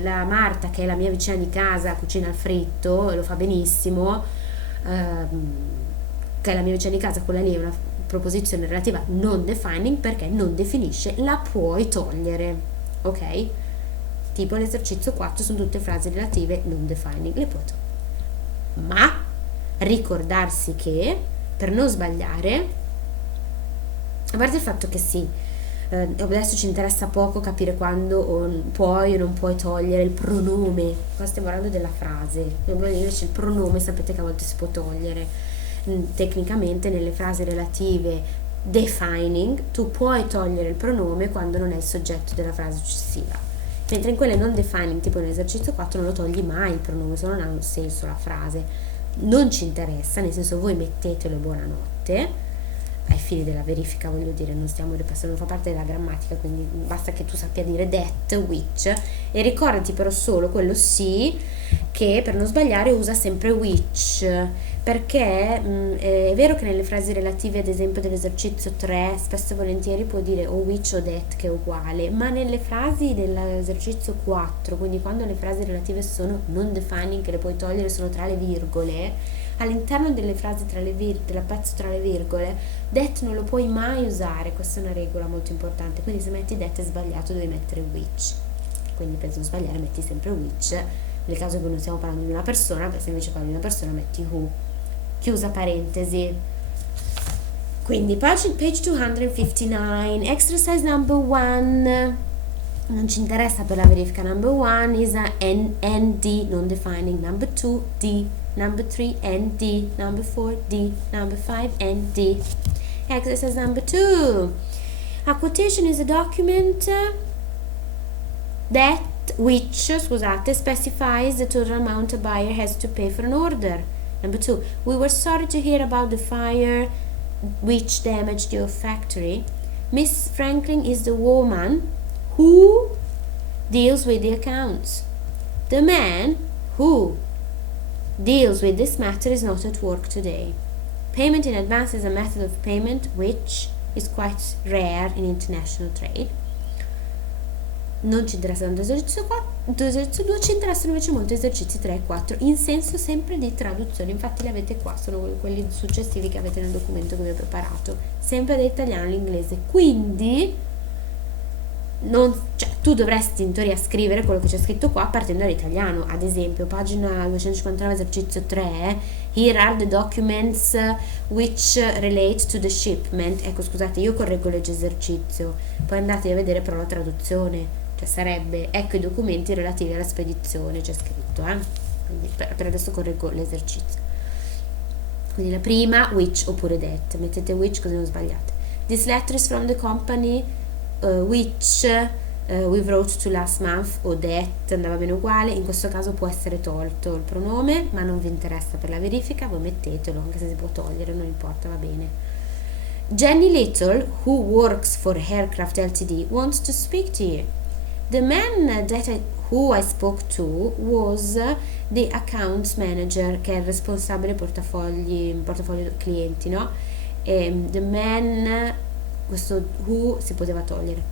la Marta, che è la mia vicina di casa, cucina il fritto e lo fa benissimo, che è la mia vicina di casa, quella lì è una proposizione relativa non defining perché non definisce, la puoi togliere, ok? Tipo l'esercizio 4 sono tutte frasi relative non defining, le puoi togliere. Ma ricordarsi che per non sbagliare, a parte il fatto che sì, adesso ci interessa poco capire quando puoi o non puoi togliere il pronome, qua stiamo parlando della frase, invece il pronome sapete che a volte si può togliere. Tecnicamente nelle frasi relative defining tu puoi togliere il pronome quando non è il soggetto della frase successiva, mentre in quelle non defining, tipo nell'esercizio 4, non lo togli mai il pronome, se non ha un senso la frase, non ci interessa, nel senso voi mettetelo buonanotte ai fini della verifica, voglio dire, non stiamo ripassando, non fa parte della grammatica, quindi basta che tu sappia dire that, which, e ricordati però solo quello sì che per non sbagliare usa sempre which, perché è vero che nelle frasi relative ad esempio dell'esercizio 3 spesso e volentieri può dire o which o that che è uguale, ma nelle frasi dell'esercizio 4, quindi quando le frasi relative sono non defining, che le puoi togliere, sono tra le virgole, all'interno delle frasi della pezzo tra le virgole, that non lo puoi mai usare, questa è una regola molto importante, quindi se metti that è sbagliato, devi mettere which, quindi per non sbagliare metti sempre which, nel caso in cui non stiamo parlando di una persona, se invece parli di una persona metti who, chiusa parentesi. Quindi page 259, exercise number 1, non ci interessa per la verifica. Number 1 is a ND, non defining. Number 2 D, number 3 ND, number 4 D, number 5 ND. Exercise number 2, a quotation is a document which specifies the total amount a buyer has to pay for an order. Number 2, we were sorry to hear about the fire which damaged your factory. Miss Franklin is the woman who deals with the accounts. The man who deals with this matter is not at work today. Payment in advance is a method of payment which is quite rare in international trade. Non ci interessa tanto esercizio 2, ci interessano invece molto esercizi 3 e 4 in senso sempre di traduzione, infatti li avete qua, sono quelli successivi che avete nel documento che vi ho preparato, sempre da italiano all'inglese, quindi tu dovresti in teoria scrivere quello che c'è scritto qua partendo dall'italiano, ad esempio pagina 259 esercizio 3, here are the documents which relate to the shipment, ecco scusate io correggo l'esercizio, poi andate a vedere però la traduzione, cioè sarebbe ecco i documenti relativi alla spedizione, c'è scritto, quindi per adesso correggo l'esercizio, quindi la prima which oppure that, mettete which così non sbagliate. This letter is from the company which we wrote to last month, o that andava bene uguale, in questo caso può essere tolto il pronome ma non vi interessa per la verifica, voi mettetelo anche se si può togliere, non importa, va bene. Jenny Little, who works for Aircraft Ltd, wants to speak to you. The man who I spoke to was the accounts manager, che è il responsabile portafoglio clienti, no? The man, questo who si poteva togliere.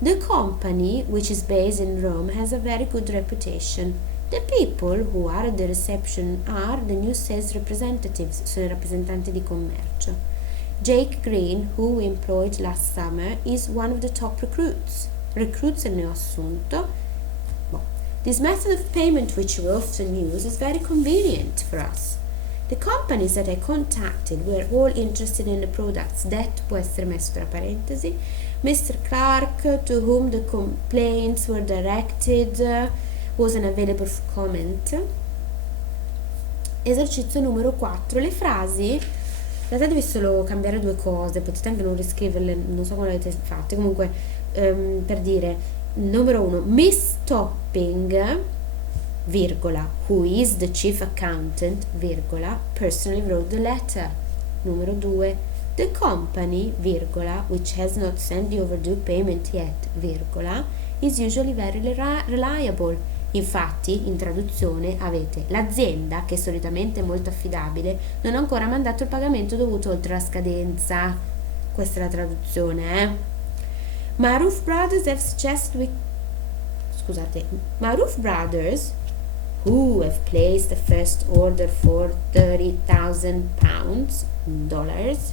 The company, which is based in Rome, has a very good reputation. The people who are at the reception are the new sales representatives, sono i rappresentanti di commercio. Jake Green, who we employed last summer, is one of the top recruits. recruits il neoassunto. This method of payment, which we often use, is very convenient for us. The companies that I contacted were all interested in the products. That può essere messo tra parentesi. Mr. Clark, to whom the complaints were directed, wasn't available for comment. Esercizio numero 4. Le frasi, in realtà devi solo cambiare due cose, potete anche non riscriverle, non so come le avete fatte. Comunque, per dire, numero 1, Miss Topping, virgola, who is the chief accountant, virgola, personally wrote the letter. Numero 2, the company, virgola, which has not sent the overdue payment yet, virgola, is usually very reliable. Infatti, in traduzione avete l'azienda, che solitamente è molto affidabile, non ha ancora mandato il pagamento dovuto oltre la scadenza. Questa è la traduzione, Maruf Brothers have suggested Maruf Brothers, who have placed the first order for $30,000,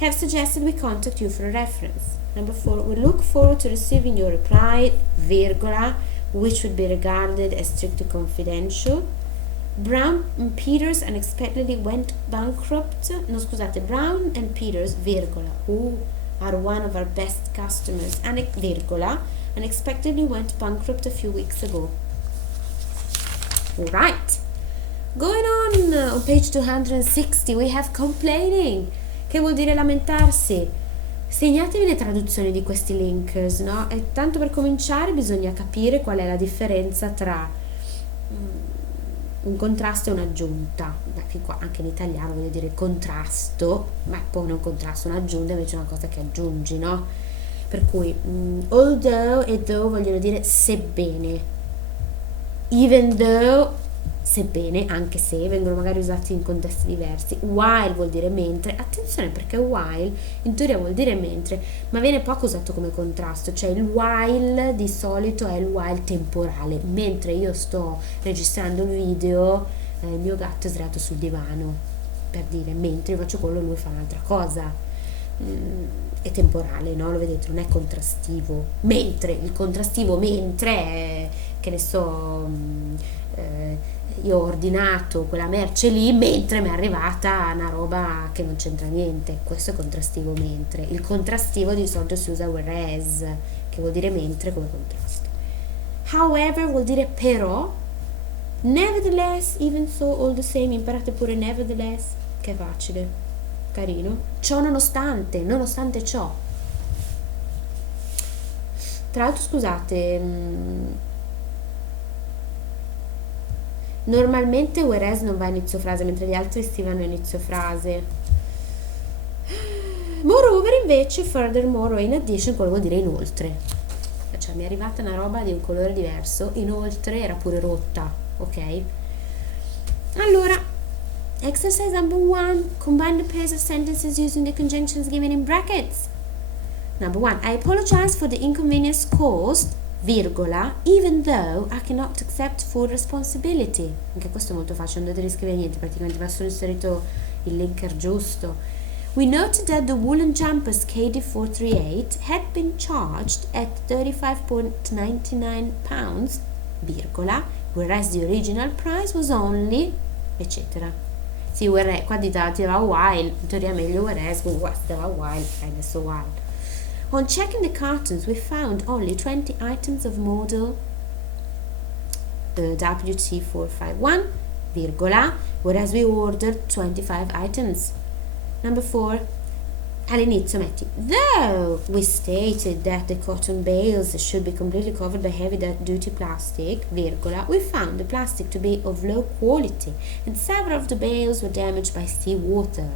have suggested we contact you for a reference. Number 4, we look forward to receiving your reply, virgola, which would be regarded as strictly confidential. Brown and Peters unexpectedly went bankrupt. Brown and Peters, virgola, who are one of our best customers, virgola, unexpectedly went bankrupt a few weeks ago. Alright, going on page 260 we have complaining, che vuol dire lamentarsi. Segnatevi le traduzioni di questi linkers, no? E tanto per cominciare bisogna capire qual è la differenza tra un contrasto e un'aggiunta. Fin qua anche in italiano vuol dire contrasto, ma poi non contrasto, un'aggiunta invece è una cosa che aggiungi, no? Per cui although e though vogliono dire sebbene, even though, sebbene, anche se, vengono magari usati in contesti diversi. While vuol dire mentre, attenzione perché while in teoria vuol dire mentre, ma viene poco usato come contrasto, cioè il while di solito è il while temporale, mentre io sto registrando il video, il mio gatto è sdraiato sul divano, per dire, mentre io faccio quello lui fa un'altra cosa, è temporale, no? Lo vedete, non è contrastivo. Mentre, il contrastivo mentre è, che ne so, io ho ordinato quella merce lì mentre mi è arrivata una roba che non c'entra niente, questo è contrastivo mentre. Il contrastivo di solito si usa whereas, che vuol dire mentre come contrasto. However vuol dire però, nevertheless, even so, all the same, imparate pure nevertheless, che è facile, carino. Ciò nonostante, nonostante ciò. Tra l'altro scusate, normalmente whereas non va a inizio frase, mentre gli altri si vanno a inizio frase. Moreover invece, furthermore o in addition, quello vuol dire inoltre. Cioè mi è arrivata una roba di un colore diverso, inoltre era pure rotta, ok? Allora, exercise number 1, combine the pairs of sentences using the conjunctions given in brackets. Number 1, I apologize for the inconvenience caused, virgola, even though I cannot accept full responsibility. Anche questo è molto facile, non dovete scrivere niente, praticamente va solo inserito il linker giusto. We noted that the woolen jumpers KD438 had been charged at £35.99, virgola, whereas the original price was only, eccetera. Sì, whereas, qua ti dava while, in teoria meglio whereas, comunque ti dava while, hai messo while. On checking the cartons, we found only 20 items of model WT451, virgola, whereas we ordered 25 items. Number 4, all'inizio metti, though we stated that the cotton bales should be completely covered by heavy duty plastic, virgola, we found the plastic to be of low quality and several of the bales were damaged by sea water.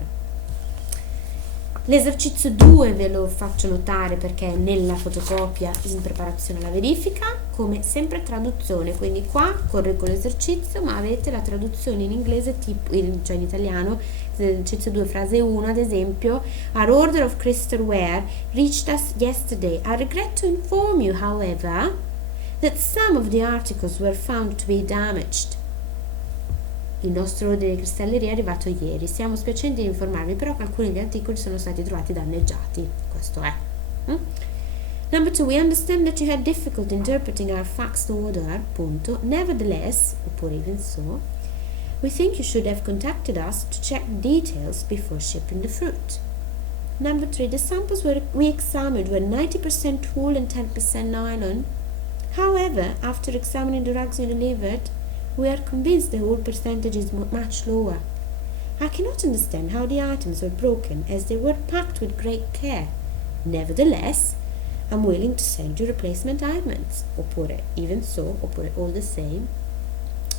L'esercizio 2 ve lo faccio notare perché è nella fotocopia in preparazione alla verifica, come sempre traduzione, quindi qua correggo l'esercizio ma avete la traduzione in inglese, cioè in italiano, esercizio 2 frase 1 ad esempio, our order of crystal ware reached us yesterday. I regret to inform you, however, that some of the articles were found to be damaged. Il nostro ordine di cristalleria è arrivato ieri. Siamo spiacenti di informarvi però che alcuni degli articoli sono stati trovati danneggiati. Questo è. Number 2, we understand that you had difficulty interpreting our faxed order, punto. Nevertheless, oppure even so, we think you should have contacted us to check details before shipping the fruit. Number 3, the samples we examined were 90% wool and 10% nylon. However, after examining the rugs you delivered, we are convinced the wool percentage is much lower. I cannot understand how the items were broken as they were packed with great care. Nevertheless, I'm willing to send you replacement items. Oppure, even so, oppure, all the same.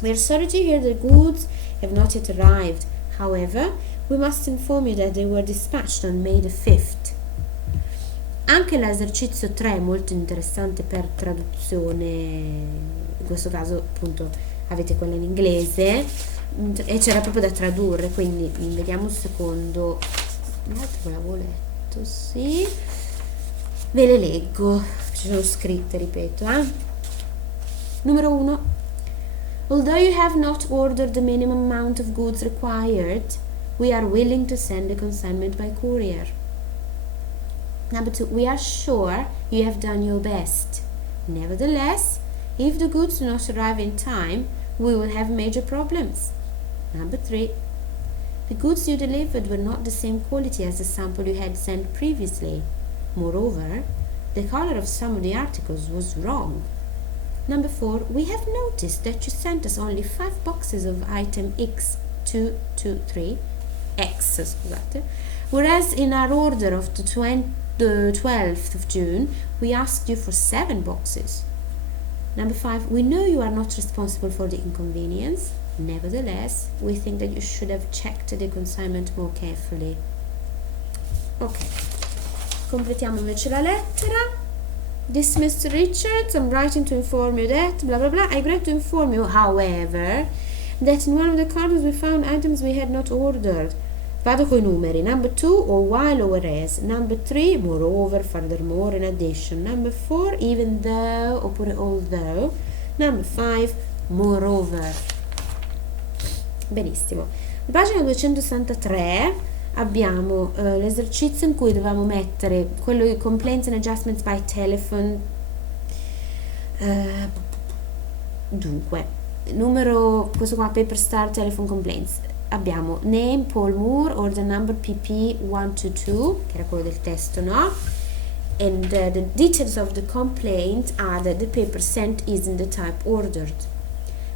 We are sorry to hear the goods have not yet arrived. However, we must inform you that they were dispatched on May the 5th. Anche l'esercizio 3 è molto interessante per traduzione, in questo caso appunto avete quella in inglese e c'era proprio da tradurre, quindi vediamo un secondo, l'altro l'avevo letto, sì, ve le leggo, ci sono scritte, ripeto. Numero 1. Although you have not ordered the minimum amount of goods required, we are willing to send the consignment by courier. Number 2, we are sure you have done your best. Nevertheless, if the goods do not arrive in time, we will have major problems. Number 3, the goods you delivered were not the same quality as the sample you had sent previously. Moreover, the color of some of the articles was wrong. Number 4, we have noticed that you sent us only 5 boxes of item X223, whereas in our order of the 12th of June, we asked you for 7 boxes. Number 5, we know you are not responsible for the inconvenience. Nevertheless, we think that you should have checked the consignment more carefully. Ok, completiamo invece la lettera. This Mr. Richards, I'm writing to inform you that, blah blah blah. I regret to inform you, however, that in one of the cartons we found items we had not ordered. Vado coi numeri. Number 2, or while or whereas. Number 3, moreover, furthermore, in addition. Number 4, even though, oppure although. Number 5, moreover. Benissimo. Pagina 263 abbiamo l'esercizio in cui dovevamo mettere quello di complaints and adjustments by telephone. Dunque, numero, questo qua, paper star telephone complaints. Abbiamo name Paul Moore, order number PP122, che era quello del testo, no? And the details of the complaint are that the paper sent isn't the type ordered.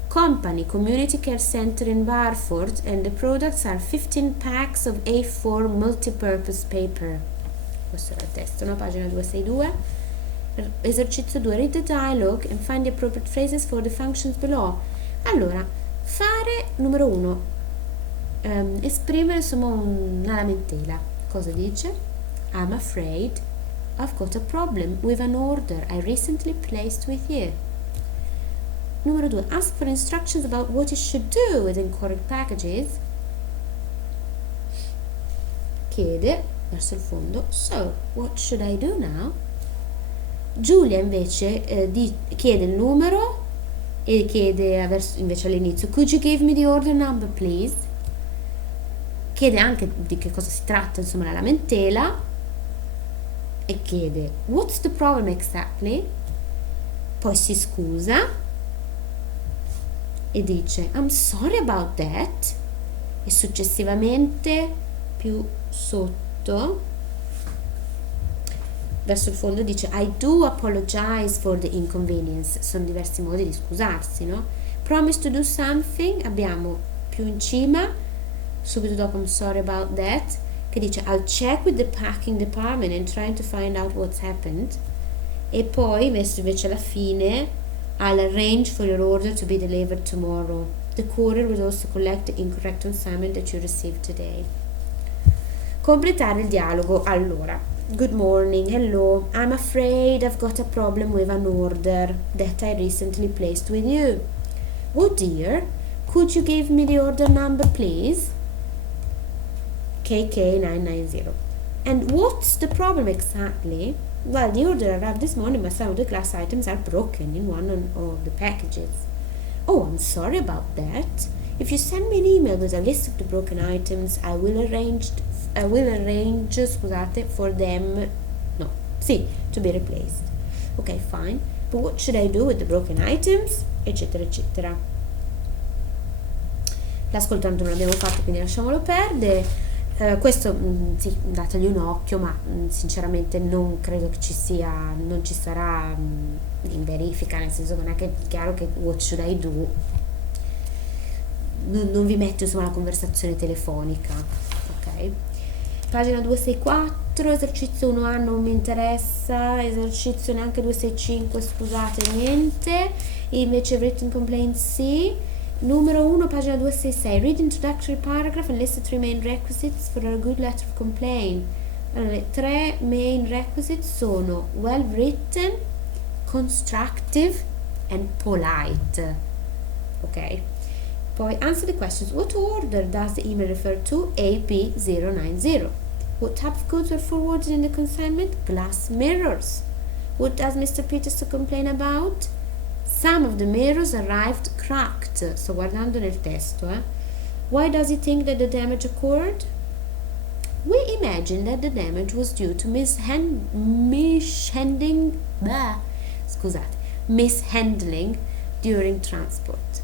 Company, Community Care Center in Barford, and the products are 15 packs of A4 multipurpose paper. Questo era il testo, no? Pagina 262. Esercizio 2, read the dialogue and find the appropriate phrases for the functions below. Allora, fare numero 1. Esprimere insomma una lamentela. Cosa dice? I'm afraid I've got a problem with an order I recently placed with you. Numero 2, ask for instructions about what you should do with incorrect packages. Chiede verso il fondo, so what should I do now? Giulia invece chiede il numero e chiede invece all'inizio, could you give me the order number please? Chiede anche di che cosa si tratta, insomma, la lamentela, e chiede what's the problem exactly? Poi si scusa e dice I'm sorry about that, e successivamente più sotto verso il fondo dice I do apologize for the inconvenience. Sono diversi modi di scusarsi, no? Promise to do something, abbiamo più in cima subito dopo I'm sorry about that, che dice I'll check with the packing department and trying to find out what's happened, e poi messo invece alla fine I'll arrange for your order to be delivered tomorrow. The courier will also collect the incorrect consignment that you received today. Completare il dialogo. Allora, good morning, hello, I'm afraid I've got a problem with an order that I recently placed with you. Oh dear, could you give me the order number please? KK990. And what's the problem exactly? Well, the order arrived this morning, but some of the glass items are broken in one of the packages. Oh, I'm sorry about that. If you send me an email with a list of the broken items, I will arrange for them. No, Sì, to be replaced. Ok, fine. But what should I do with the broken items? Eccetera, eccetera. L'ascoltante non l'abbiamo fatto, quindi lasciamolo perdere. Questo sì, dategli un occhio, ma sinceramente non credo che non ci sarà in verifica, nel senso che non è che è chiaro che what should I do, non vi metto insomma la conversazione telefonica, ok? Pagina 264, esercizio 1A non mi interessa, esercizio neanche 265, scusate, niente, invece written complaint sì. Numero 1, pagina 266, read introductory paragraph and list the three main requisites for a good letter of complaint. Allora, le tre main requisites sono well written, constructive and polite. Ok? Poi answer the questions. What order does the email refer to? AP090. What type of goods were forwarded in the consignment? Glass mirrors. What does Mr. Peterson complain about? Some of the mirrors arrived cracked. Sto guardando nel testo, Why does he think that the damage occurred? We imagine that the damage was due to mishandling during transport.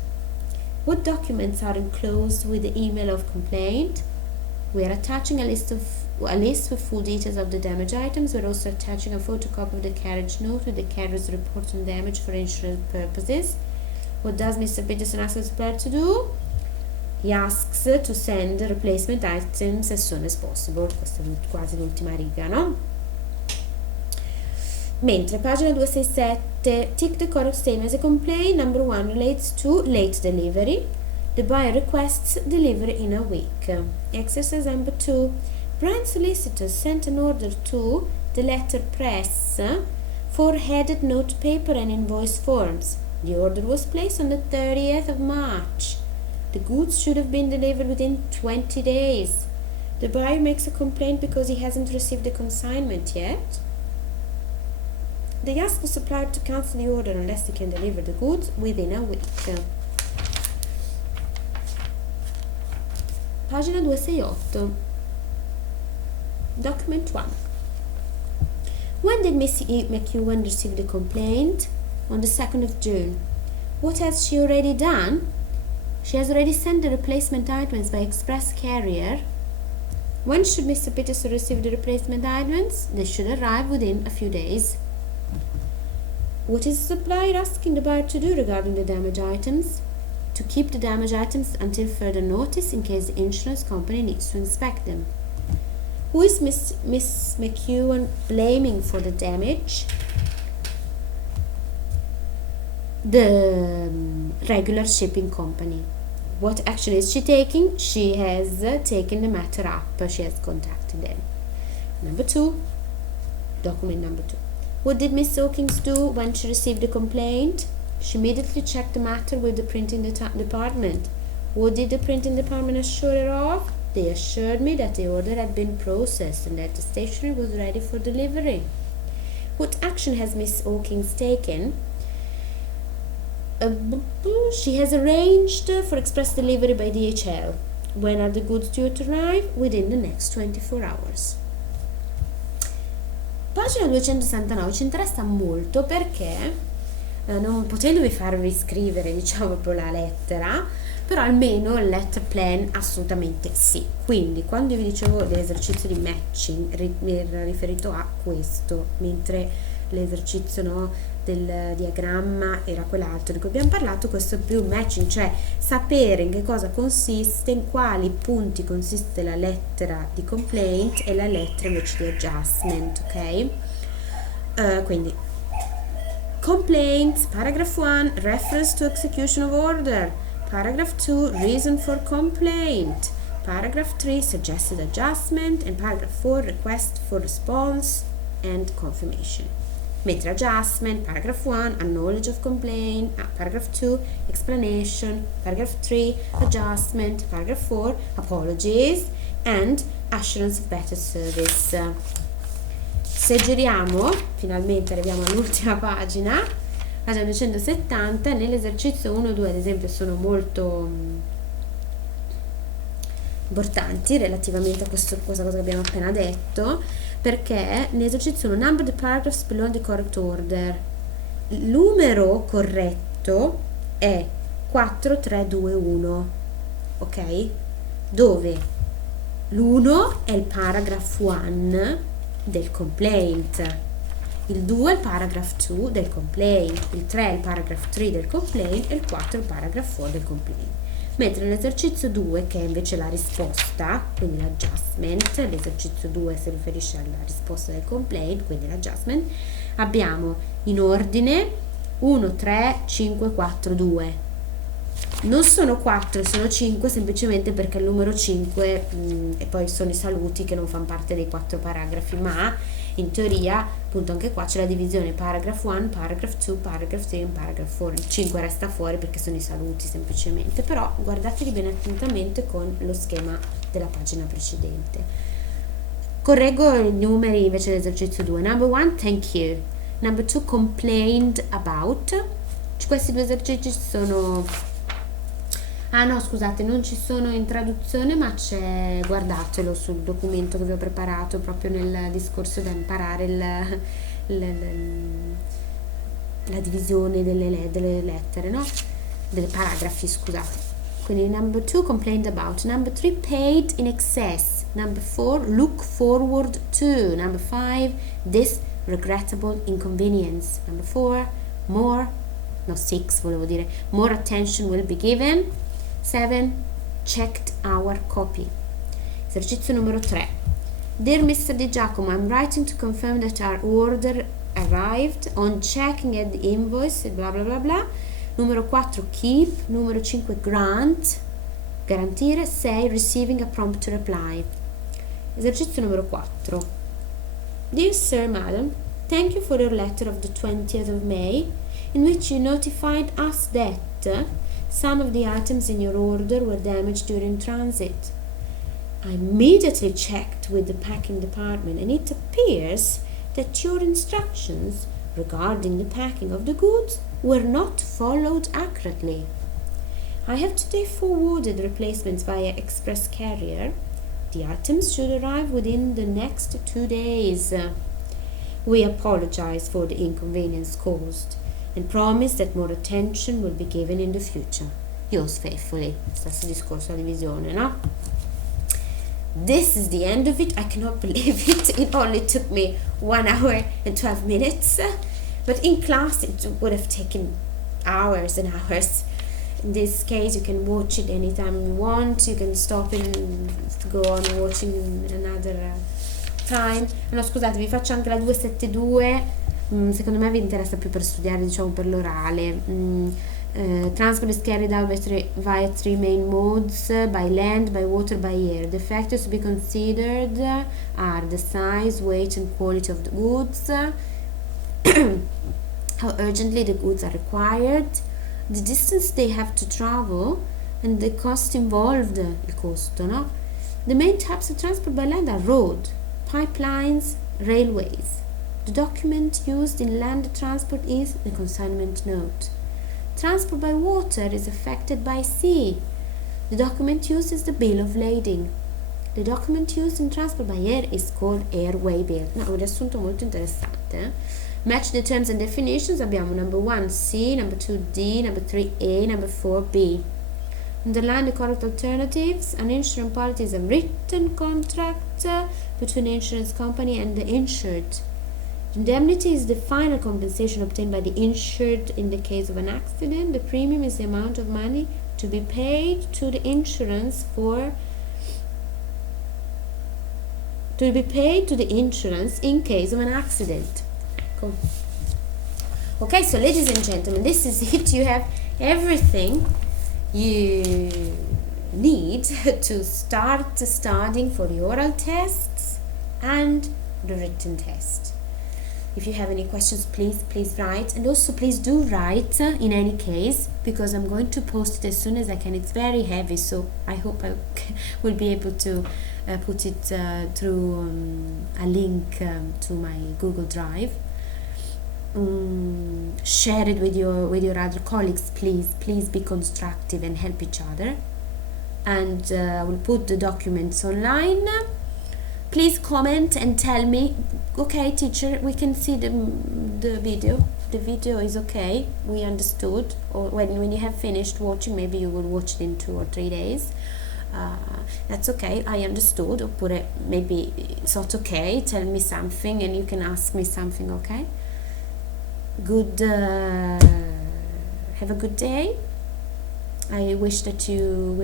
What documents are enclosed with the email of complaint? We are attaching a list with full details of the damaged items. We're also attaching a photocopy of the carriage note with the carrier's report on damage for insurance purposes. What does Mr. Peterson ask the supplier to do? He asks to send replacement items as soon as possible. Questa è quasi l'ultima riga, no? Mentre pagina 267, tick the correct statement as a complaint. Number 1 relates to late delivery. The buyer requests delivery in a week. Exercise number 2. Brand solicitor sent an order to the letter press for headed note paper and invoice forms. The order was placed on the 30th of March. The goods should have been delivered within 20 days. The buyer makes a complaint because he hasn't received the consignment yet. They ask the supplier to cancel the order unless they can deliver the goods within a week. Pagina 268. Document 1. When did Miss McEwen receive the complaint? On the 2nd of June. What has she already done? She has already sent the replacement items by express carrier. When should Mr. Peterson receive the replacement items? They should arrive within a few days. What is the supplier asking the buyer to do regarding the damaged items? To keep the damaged items until further notice in case the insurance company needs to inspect them. Who is Miss McEwen blaming for the damage? The regular shipping company. What action is she taking? She has taken the matter up. She has contacted them. Number 2. Document number 2. What did Miss Hawkins do when she received the complaint? She immediately checked the matter with the printing department. What did the printing department assure her of? They assured me that the order had been processed and that the stationery was ready for delivery. What action has Miss Hawkins taken? She has arranged for express delivery by DHL. When are the goods due to arrive? Within the next 24 hours. Pagina 269 ci interessa molto perché non potendovi farvi scrivere diciamo proprio la lettera, però almeno il letter plan assolutamente sì. Quindi quando vi dicevo dell'esercizio di matching mi era riferito a questo, mentre l'esercizio del diagramma era quell'altro di cui abbiamo parlato. Questo è più matching, cioè sapere in che cosa consiste, in quali punti consiste la lettera di complaint e la lettera invece di adjustment, ok? Quindi complaint, paragraph 1, reference to execution of order, paragraph 2, reason for complaint, paragraph 3, suggested adjustment, and paragraph 4, request for response and confirmation. Mentre adjustment, paragraph 1, acknowledge of complaint, paragraph 2, explanation, paragraph 3, adjustment, paragraph 4, apologies, and assurance of better service. Se giriamo, finalmente arriviamo all'ultima pagina 270, nell'esercizio 1 e 2 ad esempio sono molto importanti relativamente a questa cosa che abbiamo appena detto, perché nell'esercizio 1 number the paragraphs below the correct order. Il numero corretto è 4, 3, 2, 1, ok? Dove l'1 è il paragraph 1 del complaint, il 2 è il paragraph 2 del complaint, il 3 è il paragraph 3 del complaint e il 4 è il paragraph 4 del complaint. Mentre nell'esercizio 2, che è invece la risposta, quindi l'adjustment, l'esercizio 2 si riferisce alla risposta del complaint, quindi l'adjustment, abbiamo in ordine 1, 3, 5, 4, 2. Non sono 4, sono 5 semplicemente perché il numero 5 e poi sono i saluti che non fanno parte dei 4 paragrafi, ma in teoria appunto anche qua c'è la divisione paragraph 1, paragraph 2, paragraph 3 e paragraph 4. Il 5 resta fuori perché sono i saluti semplicemente, però guardateli bene attentamente con lo schema della pagina precedente. Correggo i numeri invece dell'esercizio 2. Number 1, thank you. Number 2, complained about. Questi due esercizi sono... Ah no, scusate, non ci sono in traduzione, ma c'è, guardatelo sul documento che vi ho preparato proprio nel discorso da imparare la divisione delle lettere, no? Delle paragrafi, scusate. Quindi number 2, complained about. Number 3, paid in excess. Number 4, look forward to. Number 5, this regrettable inconvenience. Number 4, no 6 volevo dire, more attention will be given. 7, checked our copy. Esercizio numero 3. Dear Mr. Di Giacomo, I'm writing to confirm that our order arrived. On checking at the invoice, bla bla bla bla. Numero 4, keep. Numero 5, grant, garantire. 6, receiving a prompt reply. Esercizio numero 4. Dear Sir, Madam, thank you for your letter of the 20th of May, in which you notified us that some of the items in your order were damaged during transit. I immediately checked with the packing department, and it appears that your instructions regarding the packing of the goods were not followed accurately. I have today forwarded replacements via express carrier. The items should arrive within the next 2 days. We apologize for the inconvenience caused and promise that more attention will be given in the future. Yours faithfully. Stesso discorso a divisione, no? This is the end of it. I cannot believe it. It only took me 1 hour and 12 minutes. But in class it would have taken hours and hours. In this case you can watch it anytime you want. You can stop and go on watching another time. No, scusate, vi faccio anche la 272. Secondo me vi interessa più per studiare, diciamo, per l'orale. Transport is carried out via 3 main modes: by land, by water, by air. The factors to be considered are the size, weight and quality of the goods, how urgently the goods are required, the distance they have to travel, and the cost involved, il costo, no? The main types of transport by land are road, pipelines, railways. The document used in land transport is the consignment note. Transport by water is affected by sea. The document used is the bill of lading. The document used in transport by air is called airway bill. No, un riassunto molto interessante. Match the terms and definitions. Abbiamo number 1 C, number 2 D, number 3 A, number 4 B. Underline the correct alternatives. An insurance policy is a written contract between the insurance company and the insured. Indemnity is the final compensation obtained by the insured in the case of an accident. The premium is the amount of money to be paid to the insurance in case of an accident. Cool. Okay, so ladies and gentlemen, this is it. You have everything you need to start studying for the oral tests and the written test. If you have any questions, please write, and also please do write in any case, because I'm going to post it as soon as I can. It's very heavy, so I hope I will be able to put it through a link to my Google Drive. Share it with your other colleagues. Please be constructive and help each other. and I will put the documents online. Please comment and tell me, okay teacher, we can see the video is okay, we understood, or when you have finished watching, maybe you will watch it in 2 or 3 days. That's okay, I understood, or put it, maybe it's not okay, tell me something and you can ask me something, okay? Good, have a good day. I wish that you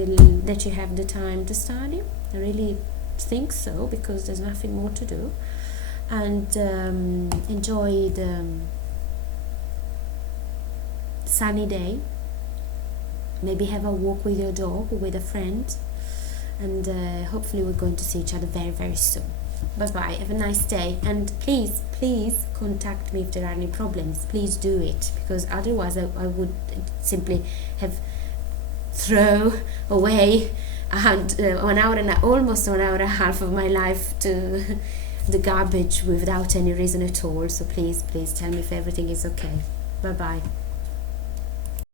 have the time to study. I really think so, because there's nothing more to do, and enjoy the sunny day. Maybe have a walk with your dog or with a friend, and hopefully we're going to see each other very, very soon. Bye bye, have a nice day, and please contact me if there are any problems. Please do it, because otherwise I would simply have throw away almost 1 hour and a half of my life to the garbage without any reason at all. So please tell me if everything is okay. Bye bye.